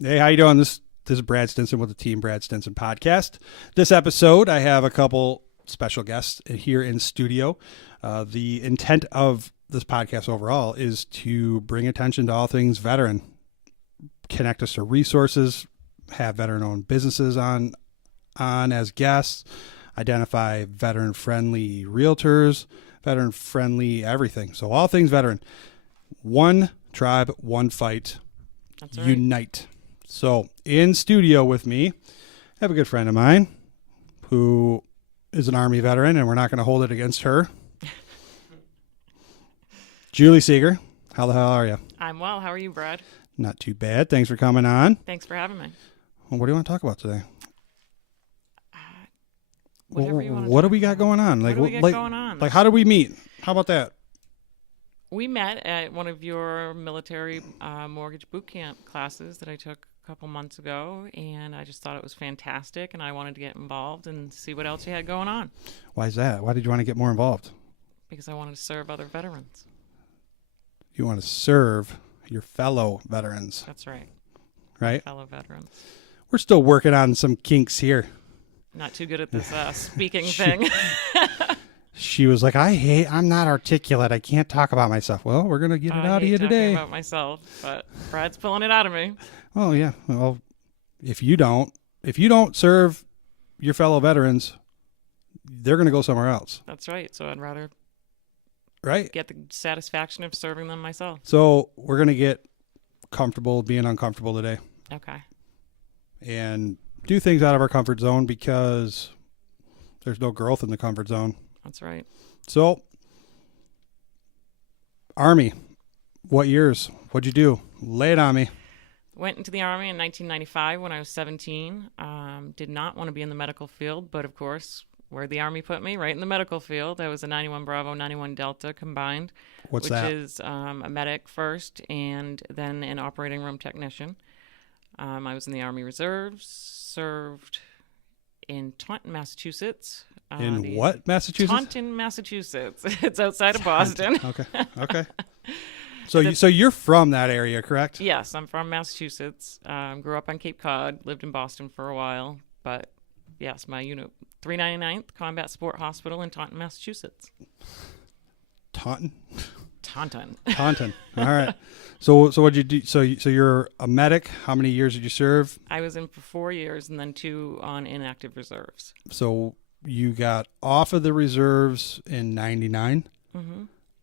Hey, how you doing? This is Brad Stinson with the Team Brad Stinson podcast. This episode, I have a couple special guests here in studio. The intent of this podcast overall is to bring attention to all things veteran, connect us to resources, have veteran-owned businesses on as guests, identify veteran-friendly realtors, veteran-friendly everything. So all things veteran. One tribe, one fight. That's right. Unite. So in studio with me, I have a good friend of mine who is an Army veteran, and we're not going to hold it against her. Julie Seger, how the hell are you? I'm well. How are you, Brad? Not too bad. Thanks for coming on. Thanks for having me. Well, what do you want to talk about today? Whatever you want to What do talk we got about. going on? What do we got going on? Like, how did we meet? How about that? We met at one of your military mortgage boot camp classes that I took a couple months ago, and I just thought it was fantastic, and I wanted to get involved and see what else you had going on Why is that? Why did you want to get more involved? because I wanted to serve other veterans. You want to serve your fellow veterans, That's right. right? Fellow veterans. We're still working on some kinks here. Not too good at this speaking thing. She was like, I'm not articulate. I can't talk about myself. Well, we're going to get it I out of hate you talking today. about myself, but Brad's pulling it out of me. Oh, yeah. Well, if you don't serve your fellow veterans, they're going to go somewhere else. That's right. So I'd rather Right? get the satisfaction of serving them myself. So we're going to get comfortable being uncomfortable today Okay. and do things out of our comfort zone because there's no growth in the comfort zone. That's right. So, Army, what years? What'd you do? Lay it on me. Went into the Army in 1995 when I was 17. Did not want to be in the medical field, but of course, where the Army put me, right in the medical field. I was a 91 Bravo, 91 Delta combined, What's which that? is a medic first and then an operating room technician. I was in the Army Reserves, served in Taunton, Massachusetts. In what, Massachusetts? Taunton, Massachusetts. It's outside of Boston. Okay. So you're from that area, correct? Yes, I'm from Massachusetts. Grew up on Cape Cod, lived in Boston for a while, but yes, my unit, 399th Combat Support Hospital in Taunton, Massachusetts. Taunton. Taunton. All right. So what'd you do? So you're a medic. How many years did you serve? I was in for 4 years and then 2 on inactive reserves. So you got off of the reserves in 99, Mm-hmm.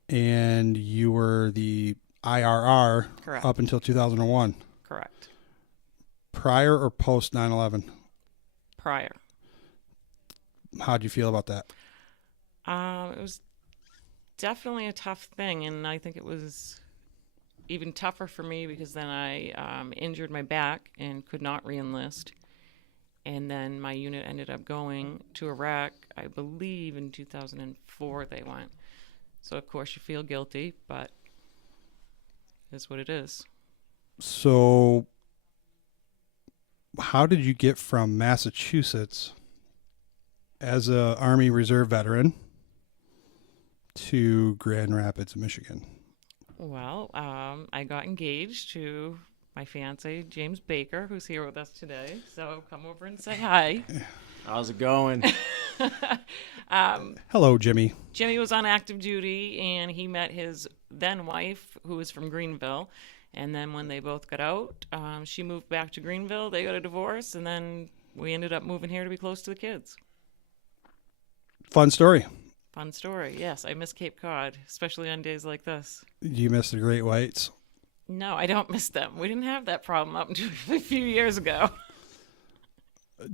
and you were the IRR Correct. up until 2001. Correct. Prior or post 9/11? Prior. How'd you feel about that? It was definitely a tough thing, and I think it was even tougher for me because then I injured my back and could not re-enlist. And then my unit ended up going to Iraq, I believe in 2004 they went. So, of course, you feel guilty, but it's what it is. So how did you get from Massachusetts as a Army Reserve veteran to Grand Rapids, Michigan? Well, I got engaged to my fiance, James Baker, who's here with us today. So come over and say hi. How's it going? Hello, Jimmy. Jimmy was on active duty, and he met his then wife, who was from Greenville. And then when they both got out, she moved back to Greenville. They got a divorce, and then we ended up moving here to be close to the kids. Fun story. Fun story. Yes, I miss Cape Cod, especially on days like this. Do you miss the Great Whites? No, I don't miss them. We didn't have that problem up until a few years ago.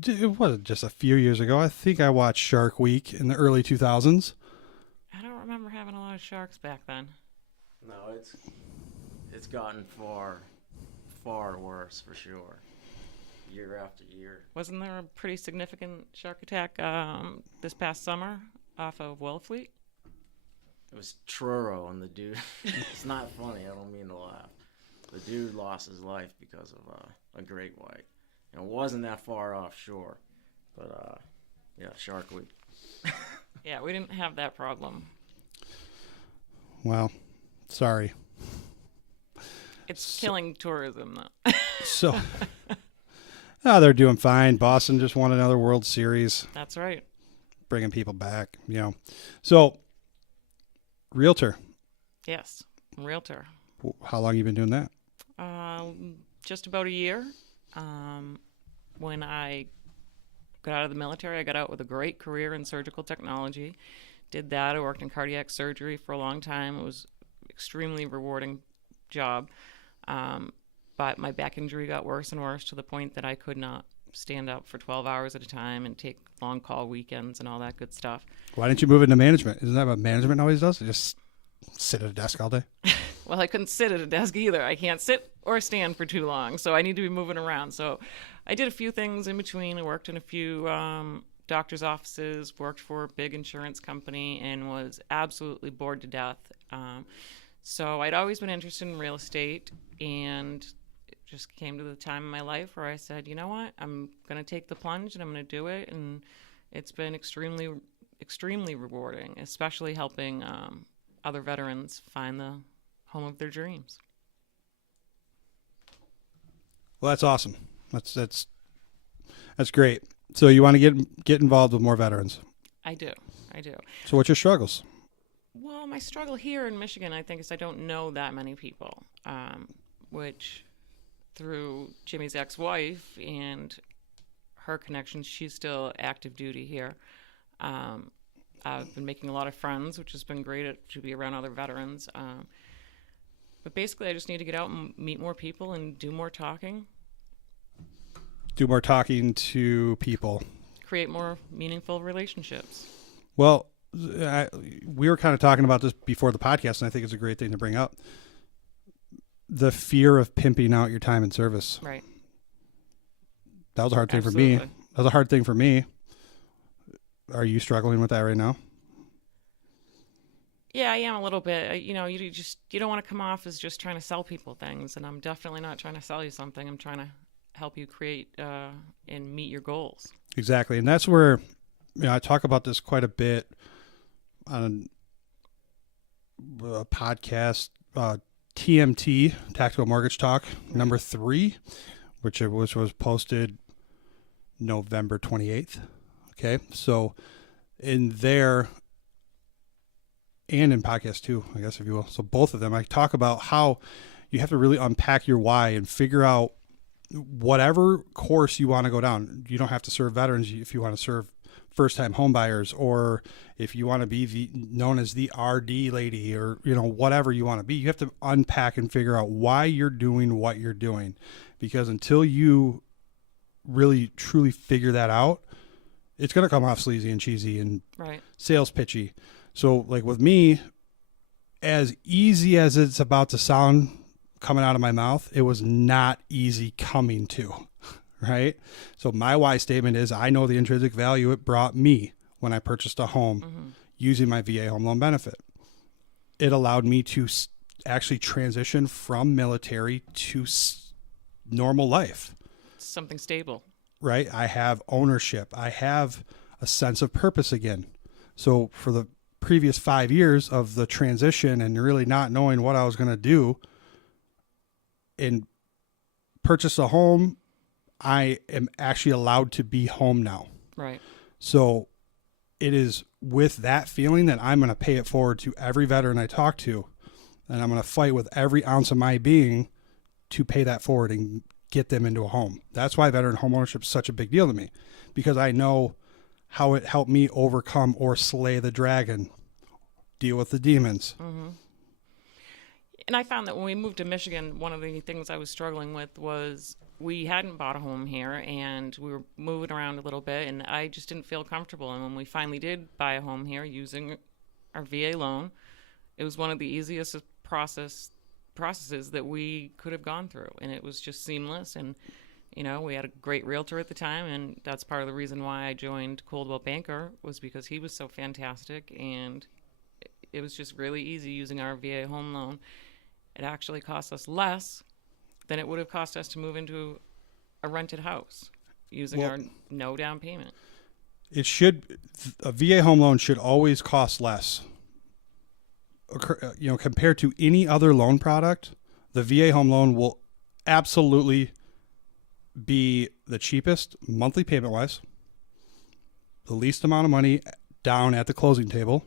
It wasn't just a few years ago. I think I watched Shark Week in the early 2000s. I don't remember having a lot of sharks back then. No, it's gotten far worse for sure. Year after year. Wasn't there a pretty significant shark attack this past summer off of Wellfleet? It was Truro, and the dude. It's not funny. I don't mean to laugh. The dude lost his life because of a great white. And it wasn't that far offshore, but yeah, Shark Week. Yeah, we didn't have that problem. Well, sorry. It's killing tourism, though. So, they're doing fine. Boston just won another World Series, That's right. bringing people back, So, Realtor, Yes. Realtor. how long you been doing that? Just about a year. When I got out of the military, I got out with a great career in surgical technology. Did that. I worked in cardiac surgery for a long time. It was extremely rewarding job. But my back injury got worse and worse to the point that I could not stand up for 12 hours at a time and take long call weekends and all that good stuff. Why didn't you move into management? Isn't that what management always does? They just sit at a desk all day? Well, I couldn't sit at a desk either. I can't sit or stand for too long, so I need to be moving around. So I did a few things in between. I worked in a few doctor's offices, worked for a big insurance company, and was absolutely bored to death. So I'd always been interested in real estate, and it just came to the time in my life where I said, you know what, I'm going to take the plunge and I'm going to do it. And it's been extremely, extremely rewarding, especially helping other veterans find the home of their dreams. Well, that's awesome. That's great. So you want to get involved with more veterans. I do. So what's your struggles? Well, my struggle here in Michigan, I think, is I don't know that many people, which through Jimmy's ex-wife and her connections, she's still active duty here. I've been making a lot of friends, which has been great to be around other veterans. But basically, I just need to get out and meet more people and do more talking. Do more talking to people. Create more meaningful relationships. Well, we were kind of talking about this before the podcast, and I think it's a great thing to bring up. The fear of pimping out your time in service. Right. That was a hard thing Absolutely. for me. That was a hard thing for me. Are you struggling with that right now? Yeah, I am a little bit. You don't want to come off as just trying to sell people things, and I'm definitely not trying to sell you something. I'm trying to help you create and meet your goals. Exactly, and that's where I talk about this quite a bit on a podcast, TMT, Tactical Mortgage Talk, number 3, which was posted November 28th. Okay, so in there, and in podcast 2, I guess, if you will. So both of them, I talk about how you have to really unpack your why and figure out whatever course you want to go down. You don't have to serve veterans if you want to serve first-time home buyers, or if you want to be known as the RD lady, or whatever you want to be. You have to unpack and figure out why you're doing what you're doing, because until you really truly figure that out, it's going to come off sleazy and cheesy and Right. sales pitchy. So like with me, as easy as it's about to sound coming out of my mouth, it was not easy coming to, right? So my why statement is, I know the intrinsic value it brought me when I purchased a home using my VA home loan benefit. It allowed me to actually transition from military to normal life. Something stable. Right? I have ownership. I have a sense of purpose again. So for the previous 5 years of the transition and really not knowing what I was going to do and purchase a home, I am actually allowed to be home now. Right. So it is with that feeling that I'm going to pay it forward to every veteran I talk to, and I'm going to fight with every ounce of my being to pay that forward and get them into a home. That's why veteran home ownership is such a big deal to me, because I know how it helped me overcome or slay the dragon, deal with the demons. Mm-hmm. And I found that when we moved to Michigan, one of the things I was struggling with was we hadn't bought a home here, and we were moving around a little bit, and I just didn't feel comfortable. And when we finally did buy a home here using our VA loan, it was one of the easiest processes that we could have gone through, and it was just seamless. And we had a great realtor at the time, and that's part of the reason why I joined Coldwell Banker, was because he was so fantastic, and it was just really easy using our VA home loan. It actually cost us less than it would have cost us to move into a rented house using our no down payment. A VA home loan should always cost less. Compared to any other loan product, the VA home loan will absolutely be the cheapest monthly payment wise, the least amount of money down at the closing table,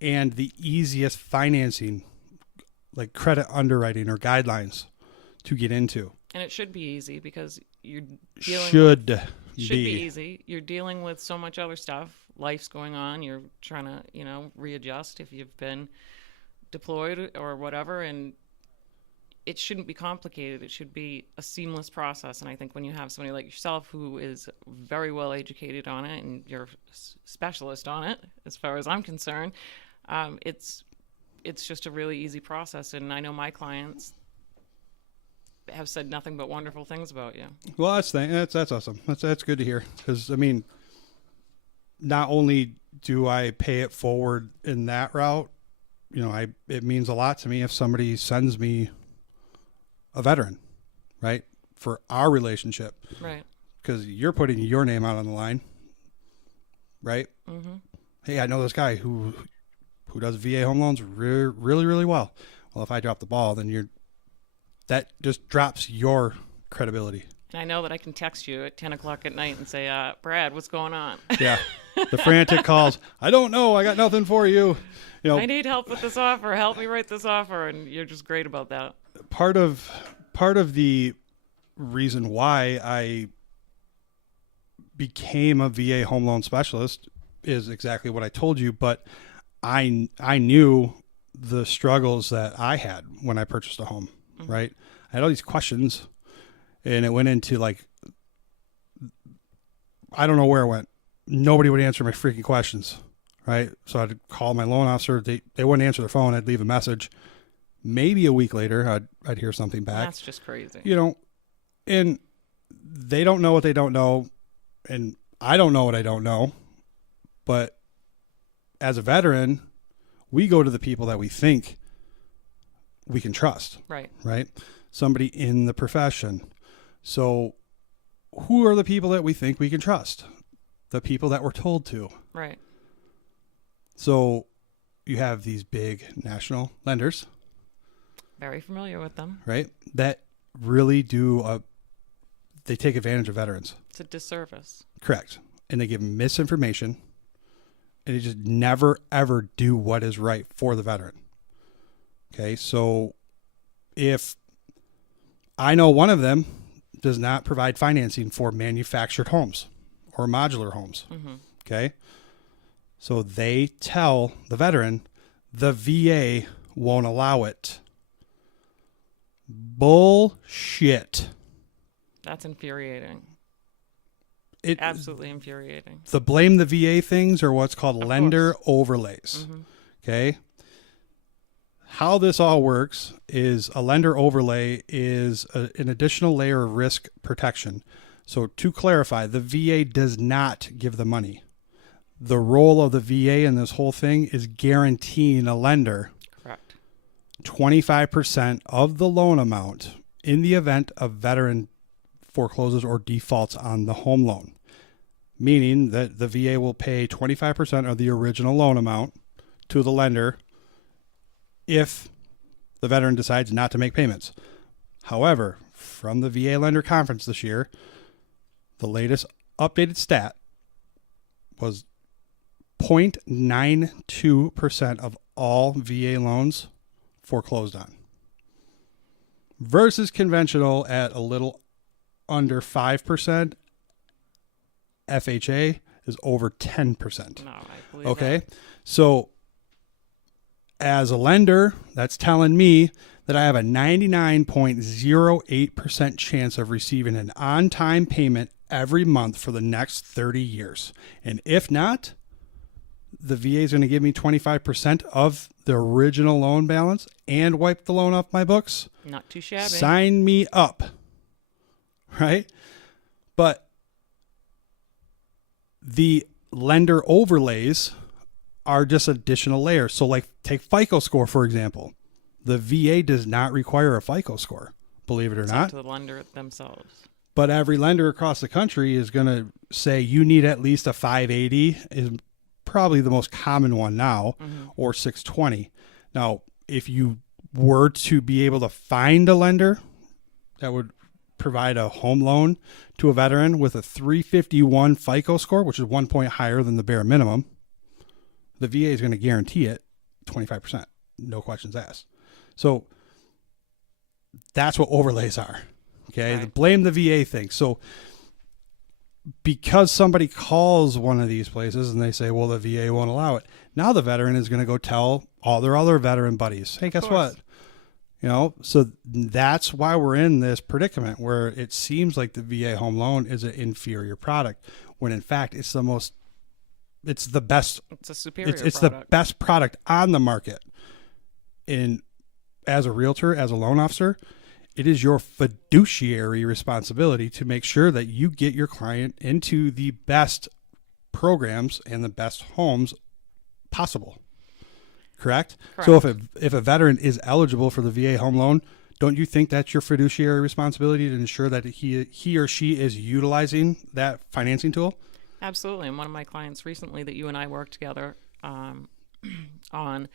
and the easiest financing, like credit underwriting or guidelines to get into. And it should be easy because you're dealing Should be easy. You're dealing with so much other stuff. Life's going on. You're trying to, readjust if you've been deployed or whatever. And it shouldn't be complicated. It should be a seamless process. And I think when you have somebody like yourself who is very well educated on it and you're a specialist on it, as far as I'm concerned, it's just a really easy process. And I know my clients have said nothing but wonderful things about you. Well, that's awesome. That's good to hear. Because I mean, not only do I pay it forward in that route, it means a lot to me if somebody sends me a veteran, right, for our relationship, Right? Because you're putting your name out on the line, right? Mm-hmm. Hey, I know this guy who does VA home loans really, really well. Well, if I drop the ball, then that just drops your credibility. And I know that I can text you at 10 o'clock at night and say, Brad, what's going on? Yeah. The frantic calls. I don't know. I got nothing for you. I need help with this offer. Help me write this offer. And you're just great about that. Part of the reason why I became a VA home loan specialist is exactly what I told you, but I knew the struggles that I had when I purchased a home, mm-hmm. right? I had all these questions, and it went into I don't know where it went. Nobody would answer my freaking questions, right? So I'd call my loan officer. They wouldn't answer their phone. I'd leave a message. Maybe a week later, I'd hear something back. That's just crazy. And they don't know what they don't know, and I don't know what I don't know. But as a veteran, we go to the people that we think we can trust. Right. Right? Somebody in the profession. So who are the people that we think we can trust? The people that we're told to. Right. So you have these big national lenders. Very familiar with them. Right? That really they take advantage of veterans. It's a disservice. Correct. And they give misinformation. And they just never, ever do what is right for the veteran. Okay, so if I know one of them does not provide financing for manufactured homes or modular homes. Mm-hmm. Okay, so they tell the veteran the VA won't allow it. Bullshit. That's infuriating. Absolutely infuriating. The blame the VA things are what's called lender overlays. Mm-hmm. Okay. How this all works is a lender overlay is an additional layer of risk protection. So to clarify, the VA does not give the money. The role of the VA in this whole thing is guaranteeing a lender correct 25% of the loan amount in the event a veteran forecloses or defaults on the home loan, meaning that the VA will pay 25% of the original loan amount to the lender if the veteran decides not to make payments. However, from the VA Lender Conference this year, the latest updated stat was 0.92% of all VA loans foreclosed on versus conventional at a little under 5%. FHA is over 10%. No, I believe okay. that. So as a lender, that's telling me that I have a 99.08% chance of receiving an on-time payment every month for the next 30 years. And if not, the VA is going to give me 25% of the original loan balance and wipe the loan off my books. Not too shabby. Sign me up. Right? But the lender overlays are just additional layers. So like take FICO score, for example. The VA does not require a FICO score, believe it or It's not. up to the lender themselves. But every lender across the country is going to say you need at least a 580 is probably the most common one now, Mm-hmm. or 620. Now, if you were to be able to find a lender that would provide a home loan to a veteran with a 351 FICO score, which is 1 point higher than the bare minimum, the VA is going to guarantee it 25%, no questions asked. So that's what overlays are. Okay. Right. Blame the VA thing. So because somebody calls one of these places and they say, well, the VA won't allow it. Now the veteran is going to go tell all their other veteran buddies, hey, guess what? You know, so that's why we're in this predicament where it seems like the VA home loan is an inferior product when in fact it's the best. It's a superior product. The best product on the market. And as a realtor, as a loan officer, it is your fiduciary responsibility to make sure that you get your client into the best programs and the best homes possible. Correct? So if a veteran is eligible for the VA home loan, don't you think that's your fiduciary responsibility to ensure that he or she is utilizing that financing tool? Absolutely. And one of my clients recently that you and I worked together on,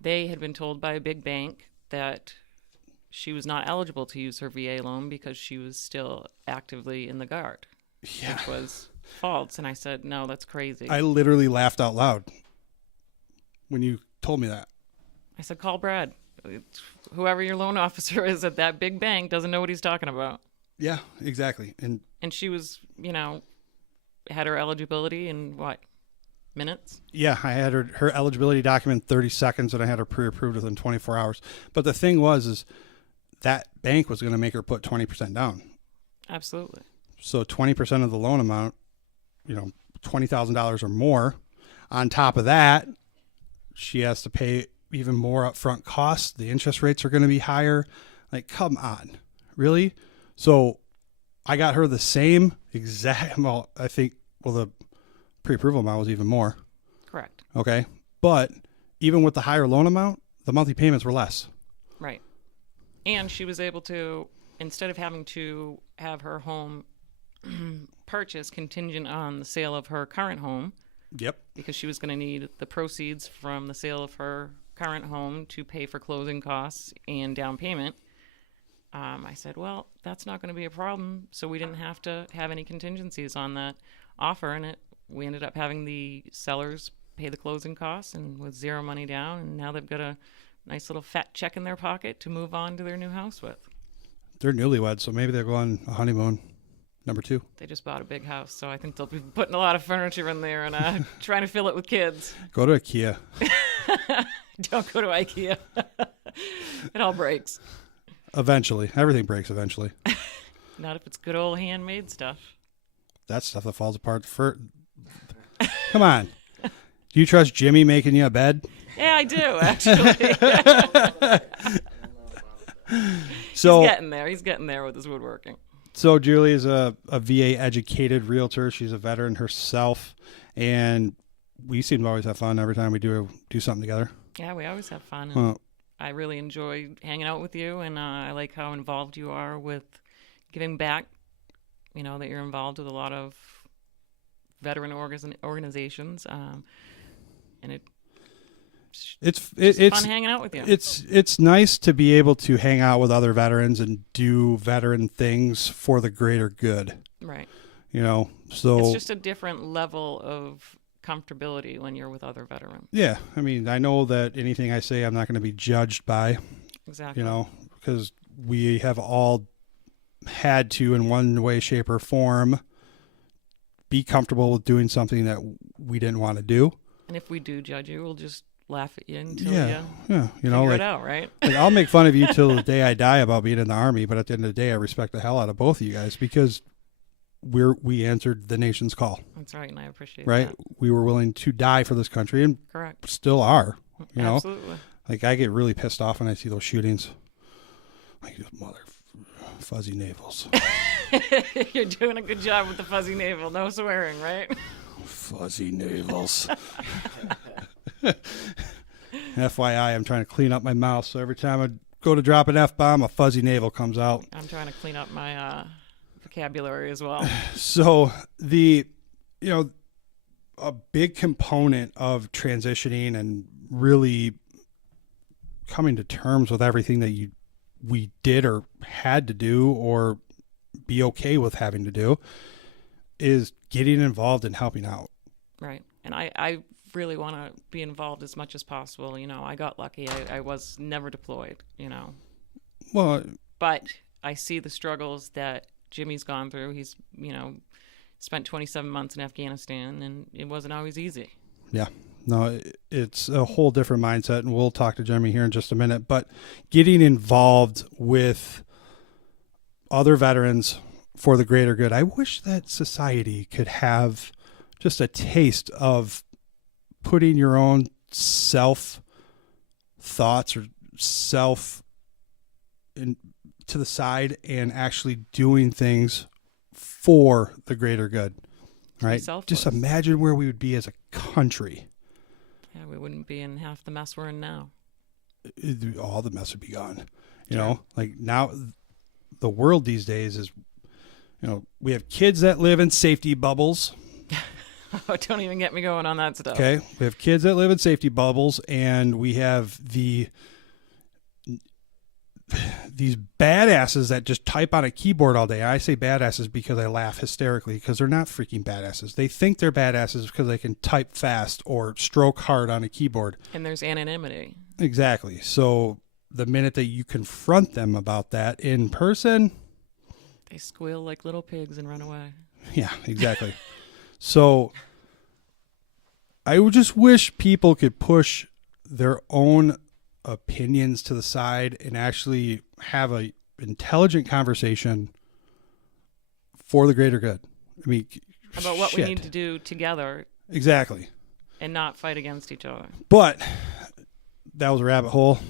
they had been told by a big bank that she was not eligible to use her VA loan because she was still actively in the Guard, which was false. And I said, no, that's crazy. I literally laughed out loud when you told me that. I said, call Brad. Whoever your loan officer is at that big bank doesn't know what he's talking about. Yeah, exactly. And she was, had her eligibility in what, minutes? Yeah, I had her eligibility document in 30 seconds and I had her pre-approved within 24 hours. But the thing is that bank was going to make her put 20% down. Absolutely. So 20% of the loan amount, $20,000 or more. On top of that, she has to pay even more upfront costs. The interest rates are going to be higher. Like, come on. Really? So I got her the same exact amount. I think, the pre-approval amount was even more. Correct. Okay. But even with the higher loan amount, the monthly payments were less. Right. And she was able to, instead of having to have her home purchase contingent on the sale of her current home. Yep. Because she was going to need the proceeds from the sale of her current home to pay for closing costs and down payment. I said, well, that's not going to be a problem. So we didn't have to have any contingencies on that offer. And we ended up having the sellers pay the closing costs and with zero money down. And now they've got a nice little fat check in their pocket to move on to their new house with. They're newlyweds, so maybe they're going a honeymoon. Number 2. They just bought a big house, so I think they'll be putting a lot of furniture in there and trying to fill it with kids. Go to IKEA. Don't go to IKEA. It all breaks. Eventually. Everything breaks eventually. Not if it's good old handmade stuff. That stuff that falls apart first. Come on. Do you trust Jimmy making you a bed? Yeah, I do, actually. So, He's getting there with his woodworking. So Julie is a VA educated realtor. She's a veteran herself, and we seem to always have fun every time we do something together. Yeah, we always have fun. And I really enjoy hanging out with you, and I like how involved you are with giving back. That you're involved with a lot of veteran organizations, and it's fun hanging out with you. It's nice to be able to hang out with other veterans and do veteran things for the greater good. Right. So it's just a different level of comfortability when you're with other veterans. Yeah. I mean, I know that anything I say, I'm not going to be judged by. Exactly. Because we have all had to, in one way, shape, or form, be comfortable with doing something that we didn't want to do. And if we do judge you, we'll just laugh at you until you figure it out, right? I'll make fun of you till the day I die about being in the Army, but at the end of the day, I respect the hell out of both of you guys because we answered the nation's call. That's right, and I appreciate that. Right? We were willing to die for this country, and correct, still are. Absolutely. Like I get really pissed off when I see those shootings. Like mother fuzzy navels. You're doing a good job with the fuzzy navel. No swearing, right? Fuzzy navels. FYI, I'm trying to clean up my mouth, so every time I go to drop an F-bomb, a fuzzy navel comes out. I'm trying to clean up my vocabulary as well. So a big component of transitioning and really coming to terms with everything that we did or had to do or be okay with having to do, is getting involved and helping out. Right. And I really want to be involved as much as possible. You know, I got lucky. I was never deployed, you know. Well, But I see the struggles that Jimmy's gone through. He's, you know, spent 27 months in Afghanistan, and it wasn't always easy. yeah. No, it's a whole different mindset, and we'll talk to Jimmy here in just a minute. But getting involved with other veterans for the greater good, I wish that society could have just a taste of putting your own self thoughts or self to the side and actually doing things for the greater good. Right? Just imagine where we would be as a country. Yeah, we wouldn't be in half the mess we're in now. All the mess would be gone. You know, like now the world these days is, you know, we have kids that live in safety bubbles. Oh, don't even get me going on that stuff. Okay. We have kids that live in safety bubbles, and we have these badasses that just type on a keyboard all day. I say badasses because I laugh hysterically, because they're not freaking badasses. They think they're badasses because they can type fast or stroke hard on a keyboard. And there's anonymity. Exactly. So the minute that you confront them about that in person, they squeal like little pigs and run away. Yeah, exactly. So I would just wish people could push their own opinions to the side and actually have a intelligent conversation for the greater good. I mean, about what we need to do together. Exactly. And not fight against each other. But that was a rabbit hole.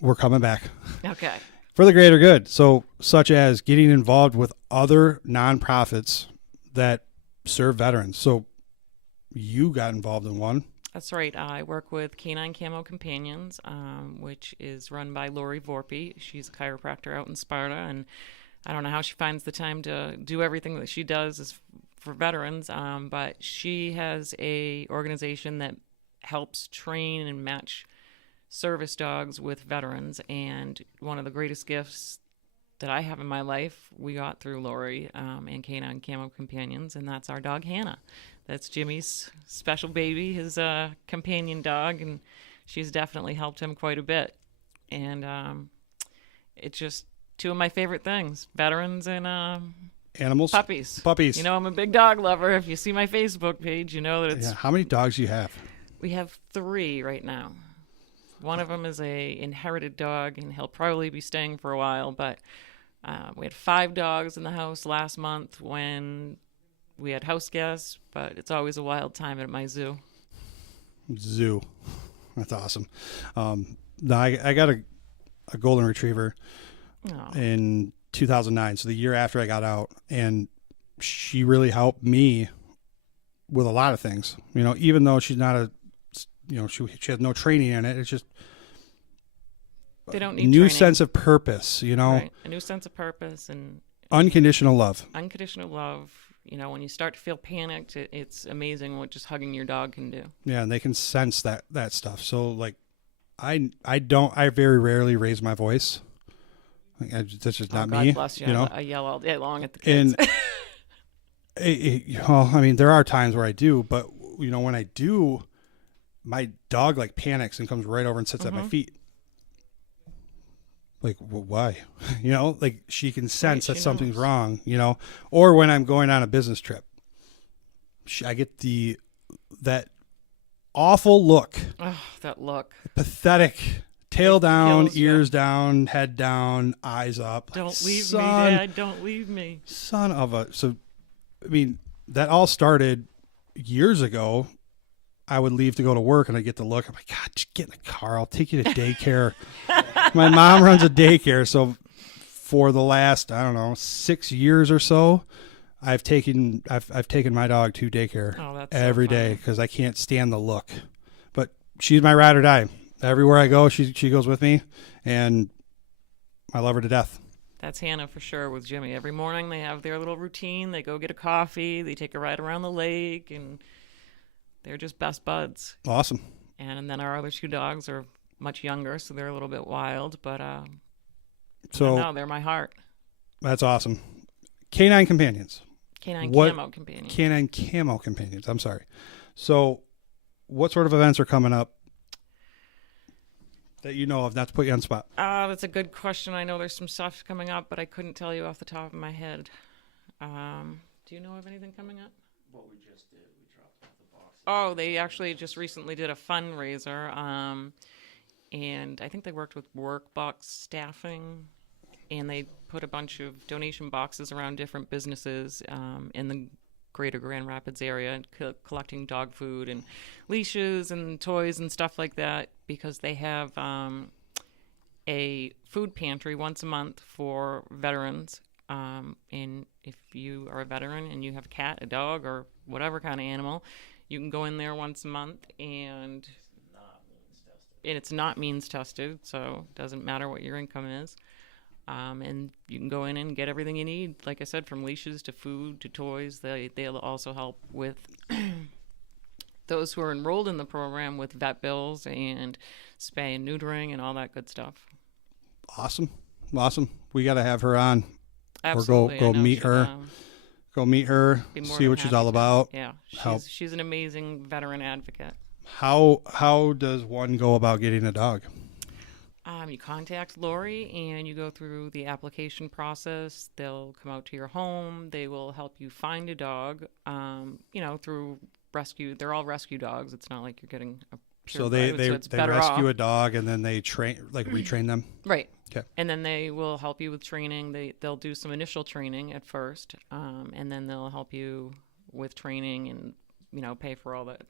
We're coming back. Okay. For the greater good. So, such as getting involved with other nonprofits that serve veterans. So, you got involved in one. That's right. I work with Canine Camo Companions, which is run by Lori Vorpy. She's a chiropractor out in Sparta, and I don't know how she finds the time to do everything that she does is for veterans, but she has a organization that helps train and match service dogs with veterans, and one of the greatest gifts that I have in my life we got through Lori and Canine Camo Companions, and that's our dog Hannah. That's Jimmy's special baby, his companion dog, and she's definitely helped him quite a bit. And it's just two of my favorite things, veterans and animals, puppies. Puppies. You know, I'm a big dog lover. If you see my Facebook page, you know that it's... Yeah. How many dogs do you have? We have 3 right now. One of them is a inherited dog, and he'll probably be staying for a while, but we had 5 dogs in the house last month when we had house guests, but it's always a wild time at my zoo. Zoo. That's awesome. No, I got a golden retriever in 2009, so the year after I got out, and she really helped me with a lot of things. You know, even though she's not she has no training in it. It's just they don't need new training. Sense of purpose. You know, right. A new sense of purpose and unconditional love. Unconditional love. You know, when you start to feel panicked, it's amazing what just hugging your dog can do. Yeah, and they can sense that stuff. So, like, I very rarely raise my voice. Like, that's just not God me. Bless you. You know, I yell all day long at the kids. And well, I mean, there are times where I do, but you know, when I do, my dog like panics and comes right over and sits at my feet. Like, well, why? You know, like she can sense that something's wrong, you know, or when I'm going on a business trip, I get that awful look. Oh, that look. Pathetic. Tail down, ears down, head down, eyes up. Don't leave me, Dad. Don't leave me. Son of a... So, I mean, that all started years ago. I would leave to go to work, and I get the look. I'm like, God, just get in the car. I'll take you to daycare. My mom runs a daycare, so for the last, I don't know, 6 years or so, I've taken my dog to daycare every day because I can't stand the look. But she's my ride or die. Everywhere I go, she goes with me, and I love her to death. That's Hannah for sure with Jimmy. Every morning they have their little routine. They go get a coffee. They take a ride around the lake, and they're just best buds. Awesome. And then our other 2 dogs are much younger, so they're a little bit wild, but So no, they're my heart. that's awesome. Canine companions. Canine What- camo companion. Canine camo companions. I'm sorry. So what sort of events are coming up that you know of, not to put you on the spot? That's a good question. I know there's some stuff coming up, but I couldn't tell you off the top of my head. Do you know of anything coming up? What we just did, we dropped off the boxes. Oh, they actually just recently did a fundraiser, and I think they worked with Workbox Staffing, and they put a bunch of donation boxes around different businesses in the greater Grand Rapids area, collecting dog food and leashes and toys and stuff like that, because they have a food pantry once a month for veterans. And if you are a veteran and you have a cat, a dog, or whatever kind of animal, you can go in there once a month, and it's not means tested, so it doesn't matter what your income is. And you can go in and get everything you need, like I said, from leashes to food to toys. They'll also help with those who are enrolled in the program with vet bills and spay and neutering and all that good stuff. Awesome. We got to have her on. Absolutely. Or go I know meet she'd, her. Go meet her, be more see than what she's happy all to. about. Yeah, Help. she's an amazing veteran advocate. How does one go about getting a dog? You contact Lori and you go through the application process. They'll come out to your home. They will help you find a dog, through rescue. They're all rescue dogs. It's not like you're getting a pure So they private, so it's they better rescue off. a dog and then they retrain them. Right. Okay. And then they will help you with training. They'll do some initial training at first, and then they'll help you with training and, pay for all that.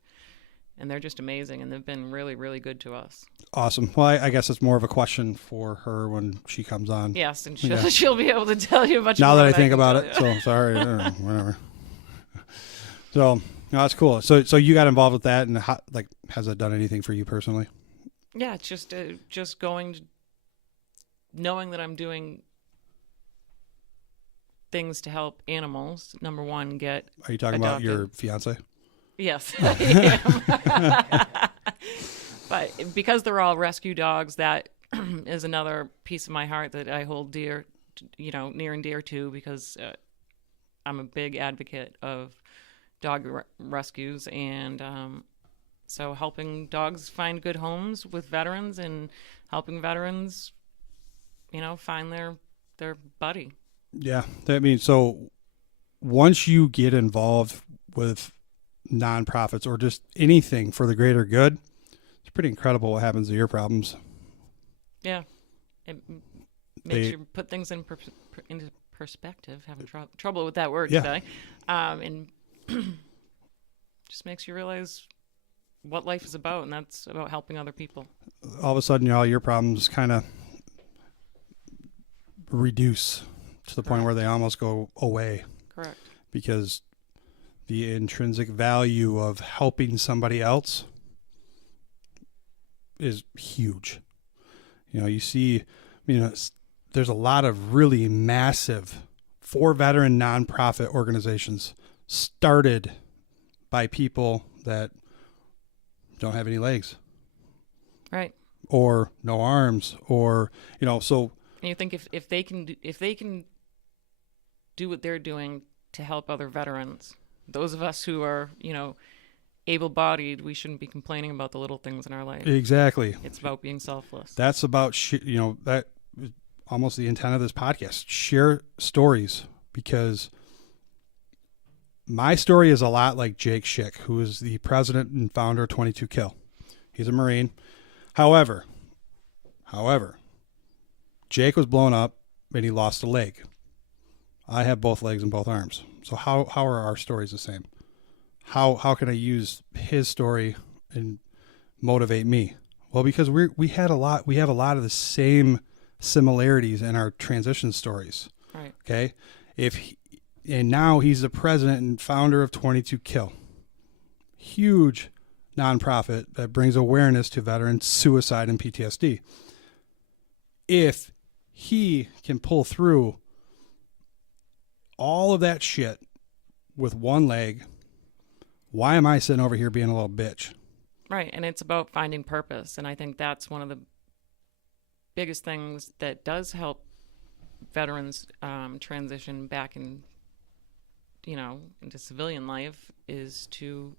And they're just amazing, and they've been really, really good to us. Awesome. Well, I guess it's more of a question for her when she comes on. Yes, and Yeah. she'll be able to tell you much Now more that I than think can about tell it, you. so sorry, whatever. So no, that's cool. So you got involved with that, and has it done anything for you personally? Yeah, it's just knowing that I'm doing things to help animals. Number one, get Are you talking about adopted. your fiance? Yes, I am. But because they're all rescue dogs, that is another piece of my heart that I hold dear, near and dear to, because I'm a big advocate of dog rescues, and so helping dogs find good homes with veterans and helping veterans, find their buddy. Yeah, that means so. Once you get involved with nonprofits or just anything for the greater good, it's pretty incredible what happens to your problems. Yeah, it makes you put things into perspective. Having trouble with that word today, and just makes you realize what life is about, and that's about helping other people. All of a sudden, all your problems kind of reduce to the point where they almost go away. Correct. Because the intrinsic value of helping somebody else is huge. You see, there's a lot of really massive for veteran nonprofit organizations started by people that don't have any legs. Right. Or no arms, or, so. And you think if they can do what they're doing to help other veterans, those of us who are, able-bodied, we shouldn't be complaining about the little things in our life. Exactly. It's about being selfless. That's about, that is almost the intent of this podcast. Share stories, because my story is a lot like Jake Schick, who is the president and founder of 22 Kill. He's a Marine. However, Jake was blown up and he lost a leg. I have both legs and both arms. So how are our stories the same? How can I use his story and motivate me? Well, because we have a lot of the same similarities in our transition stories. Right. Okay. And now he's the president and founder of 22 Kill. Huge nonprofit that brings awareness to veterans suicide and PTSD. If he can pull through all of that shit with one leg, why am I sitting over here being a little bitch? Right. And it's about finding purpose. And I think that's one of the biggest things that does help veterans transition back into civilian life is to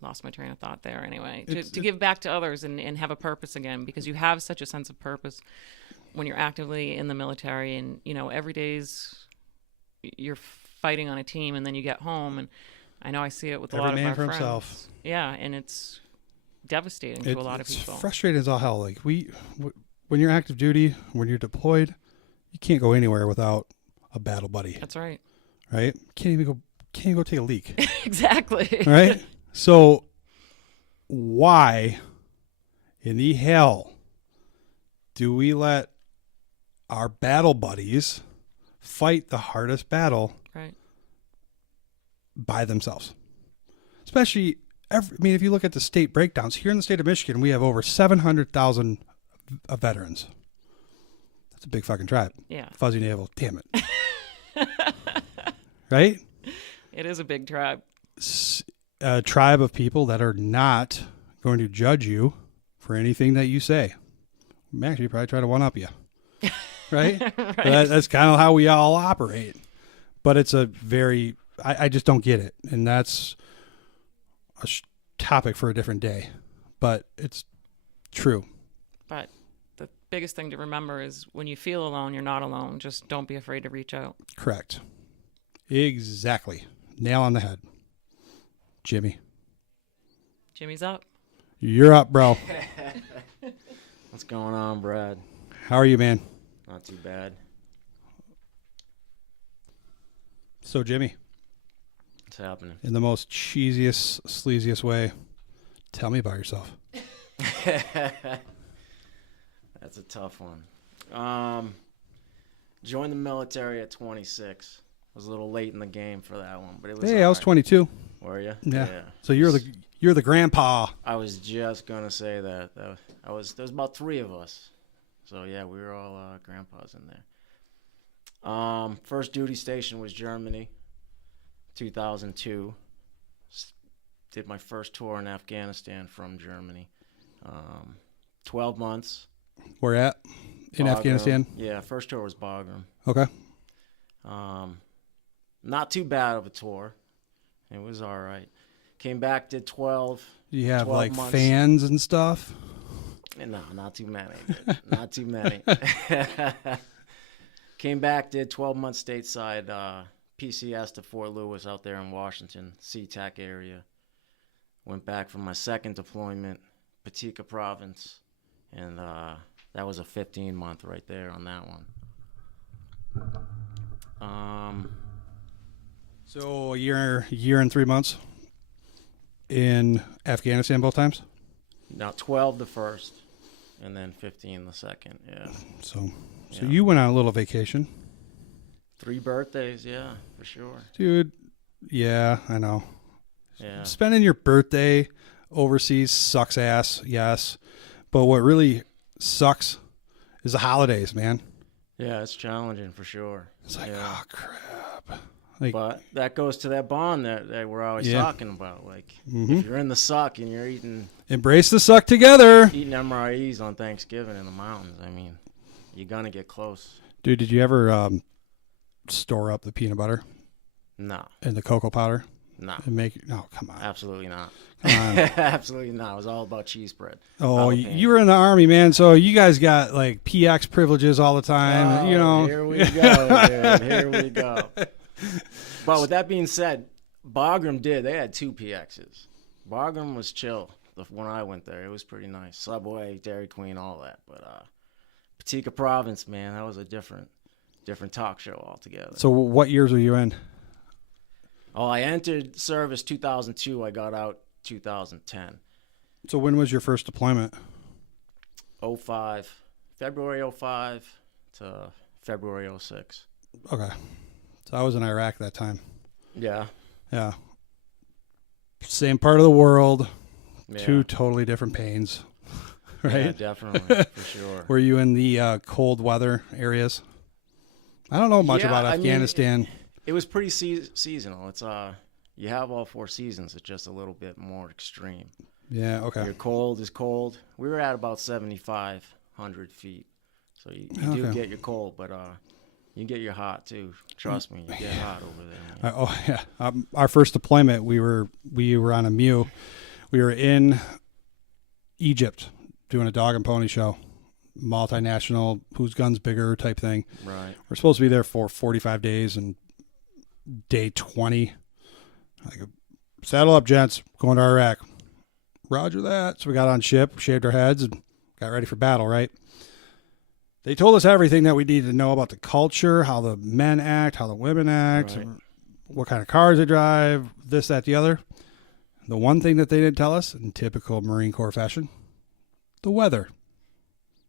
lost my train of thought there anyway to give back to others and have a purpose again, because you have such a sense of purpose when you're actively in the military, and every day's you're fighting on a team, and then you get home, and I know I see it with a lot of our friends. Himself. Yeah, and it's devastating to a lot of people. It's frustrating as all hell. Like when you're active duty, when you're deployed, you can't go anywhere without a battle buddy. That's right. Right? Can't even go take a leak. Exactly. Right? So why in the hell do we let our battle buddies fight the hardest battle right by themselves? Especially, if you look at the state breakdowns, here in the state of Michigan, we have over 700,000 veterans. That's a big fucking tribe. Yeah. Fuzzy navel, damn it. Right? It is a big tribe. A tribe of people that are not going to judge you for anything that you say. Actually, probably try to one-up you. Right? Right. That's kind of how we all operate. But it's a very... I just don't get it. And that's a topic for a different day. But it's true. But the biggest thing to remember is when you feel alone, you're not alone. Just don't be afraid to reach out. Correct. Exactly. Nail on the head. Jimmy's up. You're up, bro. What's going on, Brad? How are you, man? Not too bad. So, Jimmy. What's happening? In the most cheesiest, sleaziest way, tell me about yourself. That's a tough one. Joined the military at 26. I was a little late in the game for that one, but it was. Hey, I was 22. Were you? Yeah. So you're the grandpa. I was just gonna say that. There's about 3 of us. So yeah, we were all grandpas in there. First duty station was Germany, 2002. Did my first tour in Afghanistan from Germany. 12 months. Where at? In Bagram. Afghanistan? Yeah, first tour was Bagram. Okay. Not too bad of a tour. It was all right. Came back, did 12. You have 12 like months. fans and stuff? No, not too many. Not too many. Came back, did 12 months stateside, PCS to Fort Lewis out there in Washington, SeaTac area. Went back for my second deployment, Patika province, and that was a 15-month right there on that one. So a year and 3 months in Afghanistan both times? Now 12 the first, and then 15 the second. Yeah. So Yeah. you went on a little vacation. 3 birthdays, yeah, for sure. Dude, yeah, I know. Yeah. Spending your birthday overseas sucks ass, yes. But what really sucks is the holidays, man. Yeah, it's challenging for sure. It's like, yeah. oh, crap. Like, But that goes to that bond that we're always Yeah. talking about. Like, Mhm. if you're in the suck and you're eating embrace the suck together. MREs on Thanksgiving in the mountains, I mean, you're going to get close. Dude, did you ever store up the peanut butter No, and the cocoa powder no, and make? No, come on. absolutely not. Come on. Absolutely not. It was all about cheese bread. Oh, you were in the Army, man, so you guys got like PX privileges all the time. You know. Here we go, dude. Here we go. But with that being said, Bagram they had 2 PXs. Bagram was chill. When I went there, it was pretty nice. Subway, Dairy Queen, all that. But Patika province, man, that was a different talk show altogether. So what years were you in? Oh, I entered service 2002. I got out 2010. So when was your first deployment? 05. February 05 to February 06. Okay. So I was in Iraq that time. Yeah. Yeah. Same part of the world. Yeah. 2 totally different pains. Right? Yeah, definitely, for sure. Were you in the cold weather areas? I don't know much Yeah, about I mean, Afghanistan. It was pretty seasonal. It's you have all 4 seasons. It's just a little bit more extreme. Yeah. Okay. Your cold is cold. We were at about 7,500 feet. So you do Okay. get your cold, but you get your hot too. Trust me, you get hot over there. Man. Oh yeah. Our first deployment, we were on a MEU. We were in Egypt doing a dog and pony show, multinational, whose gun's bigger type thing. Right. We're supposed to be there for 45 days, and day 20, like, saddle up, gents, going to Iraq. Roger that. So we got on ship, shaved our heads, and got ready for battle, right? They told us everything that we needed to know about the culture, how the men act, how the women act, Right. what kind of cars they drive, this, that, the other. The one thing that they didn't tell us, in typical Marine Corps fashion, the weather.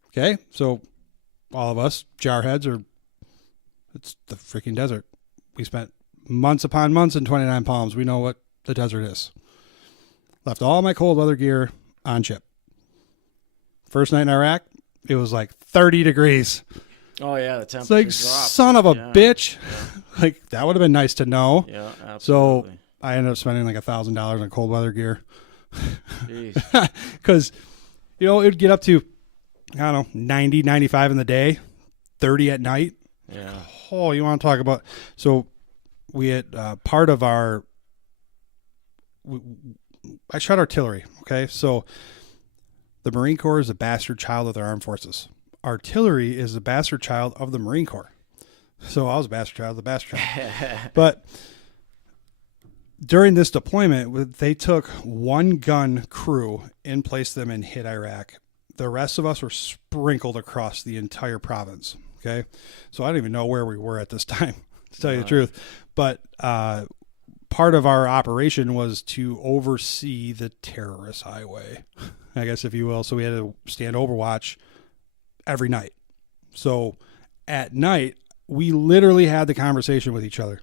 Okay? So all of us, jarheads, it's the freaking desert. We spent months upon months in 29 Palms. We know what the desert is. Left all my cold weather gear on ship. First night in Iraq, it was like 30 degrees. Oh yeah, the It's temperature like, dropped. son of a Yeah. bitch. Like, that would have been nice to know. Yeah, So absolutely. I ended up spending like $1,000 on cold weather gear. Jeez. Because, it would get up to, I don't know, 90, 95 in the day, 30 at night. Yeah. Oh, you want to talk about? So we had part of our, I shot artillery. Okay. So the Marine Corps is a bastard child of the armed forces. Artillery is a bastard child of the Marine Corps. So I was a bastard child of the bastard child. But during this deployment, they took one gun crew and placed them and hit Iraq. The rest of us were sprinkled across the entire province. Okay. So I don't even know where we were at this time, to tell you the truth. But part of our operation was to oversee the terrorist highway, I guess, if you will. So we had to stand overwatch every night. So at night, we literally had the conversation with each other.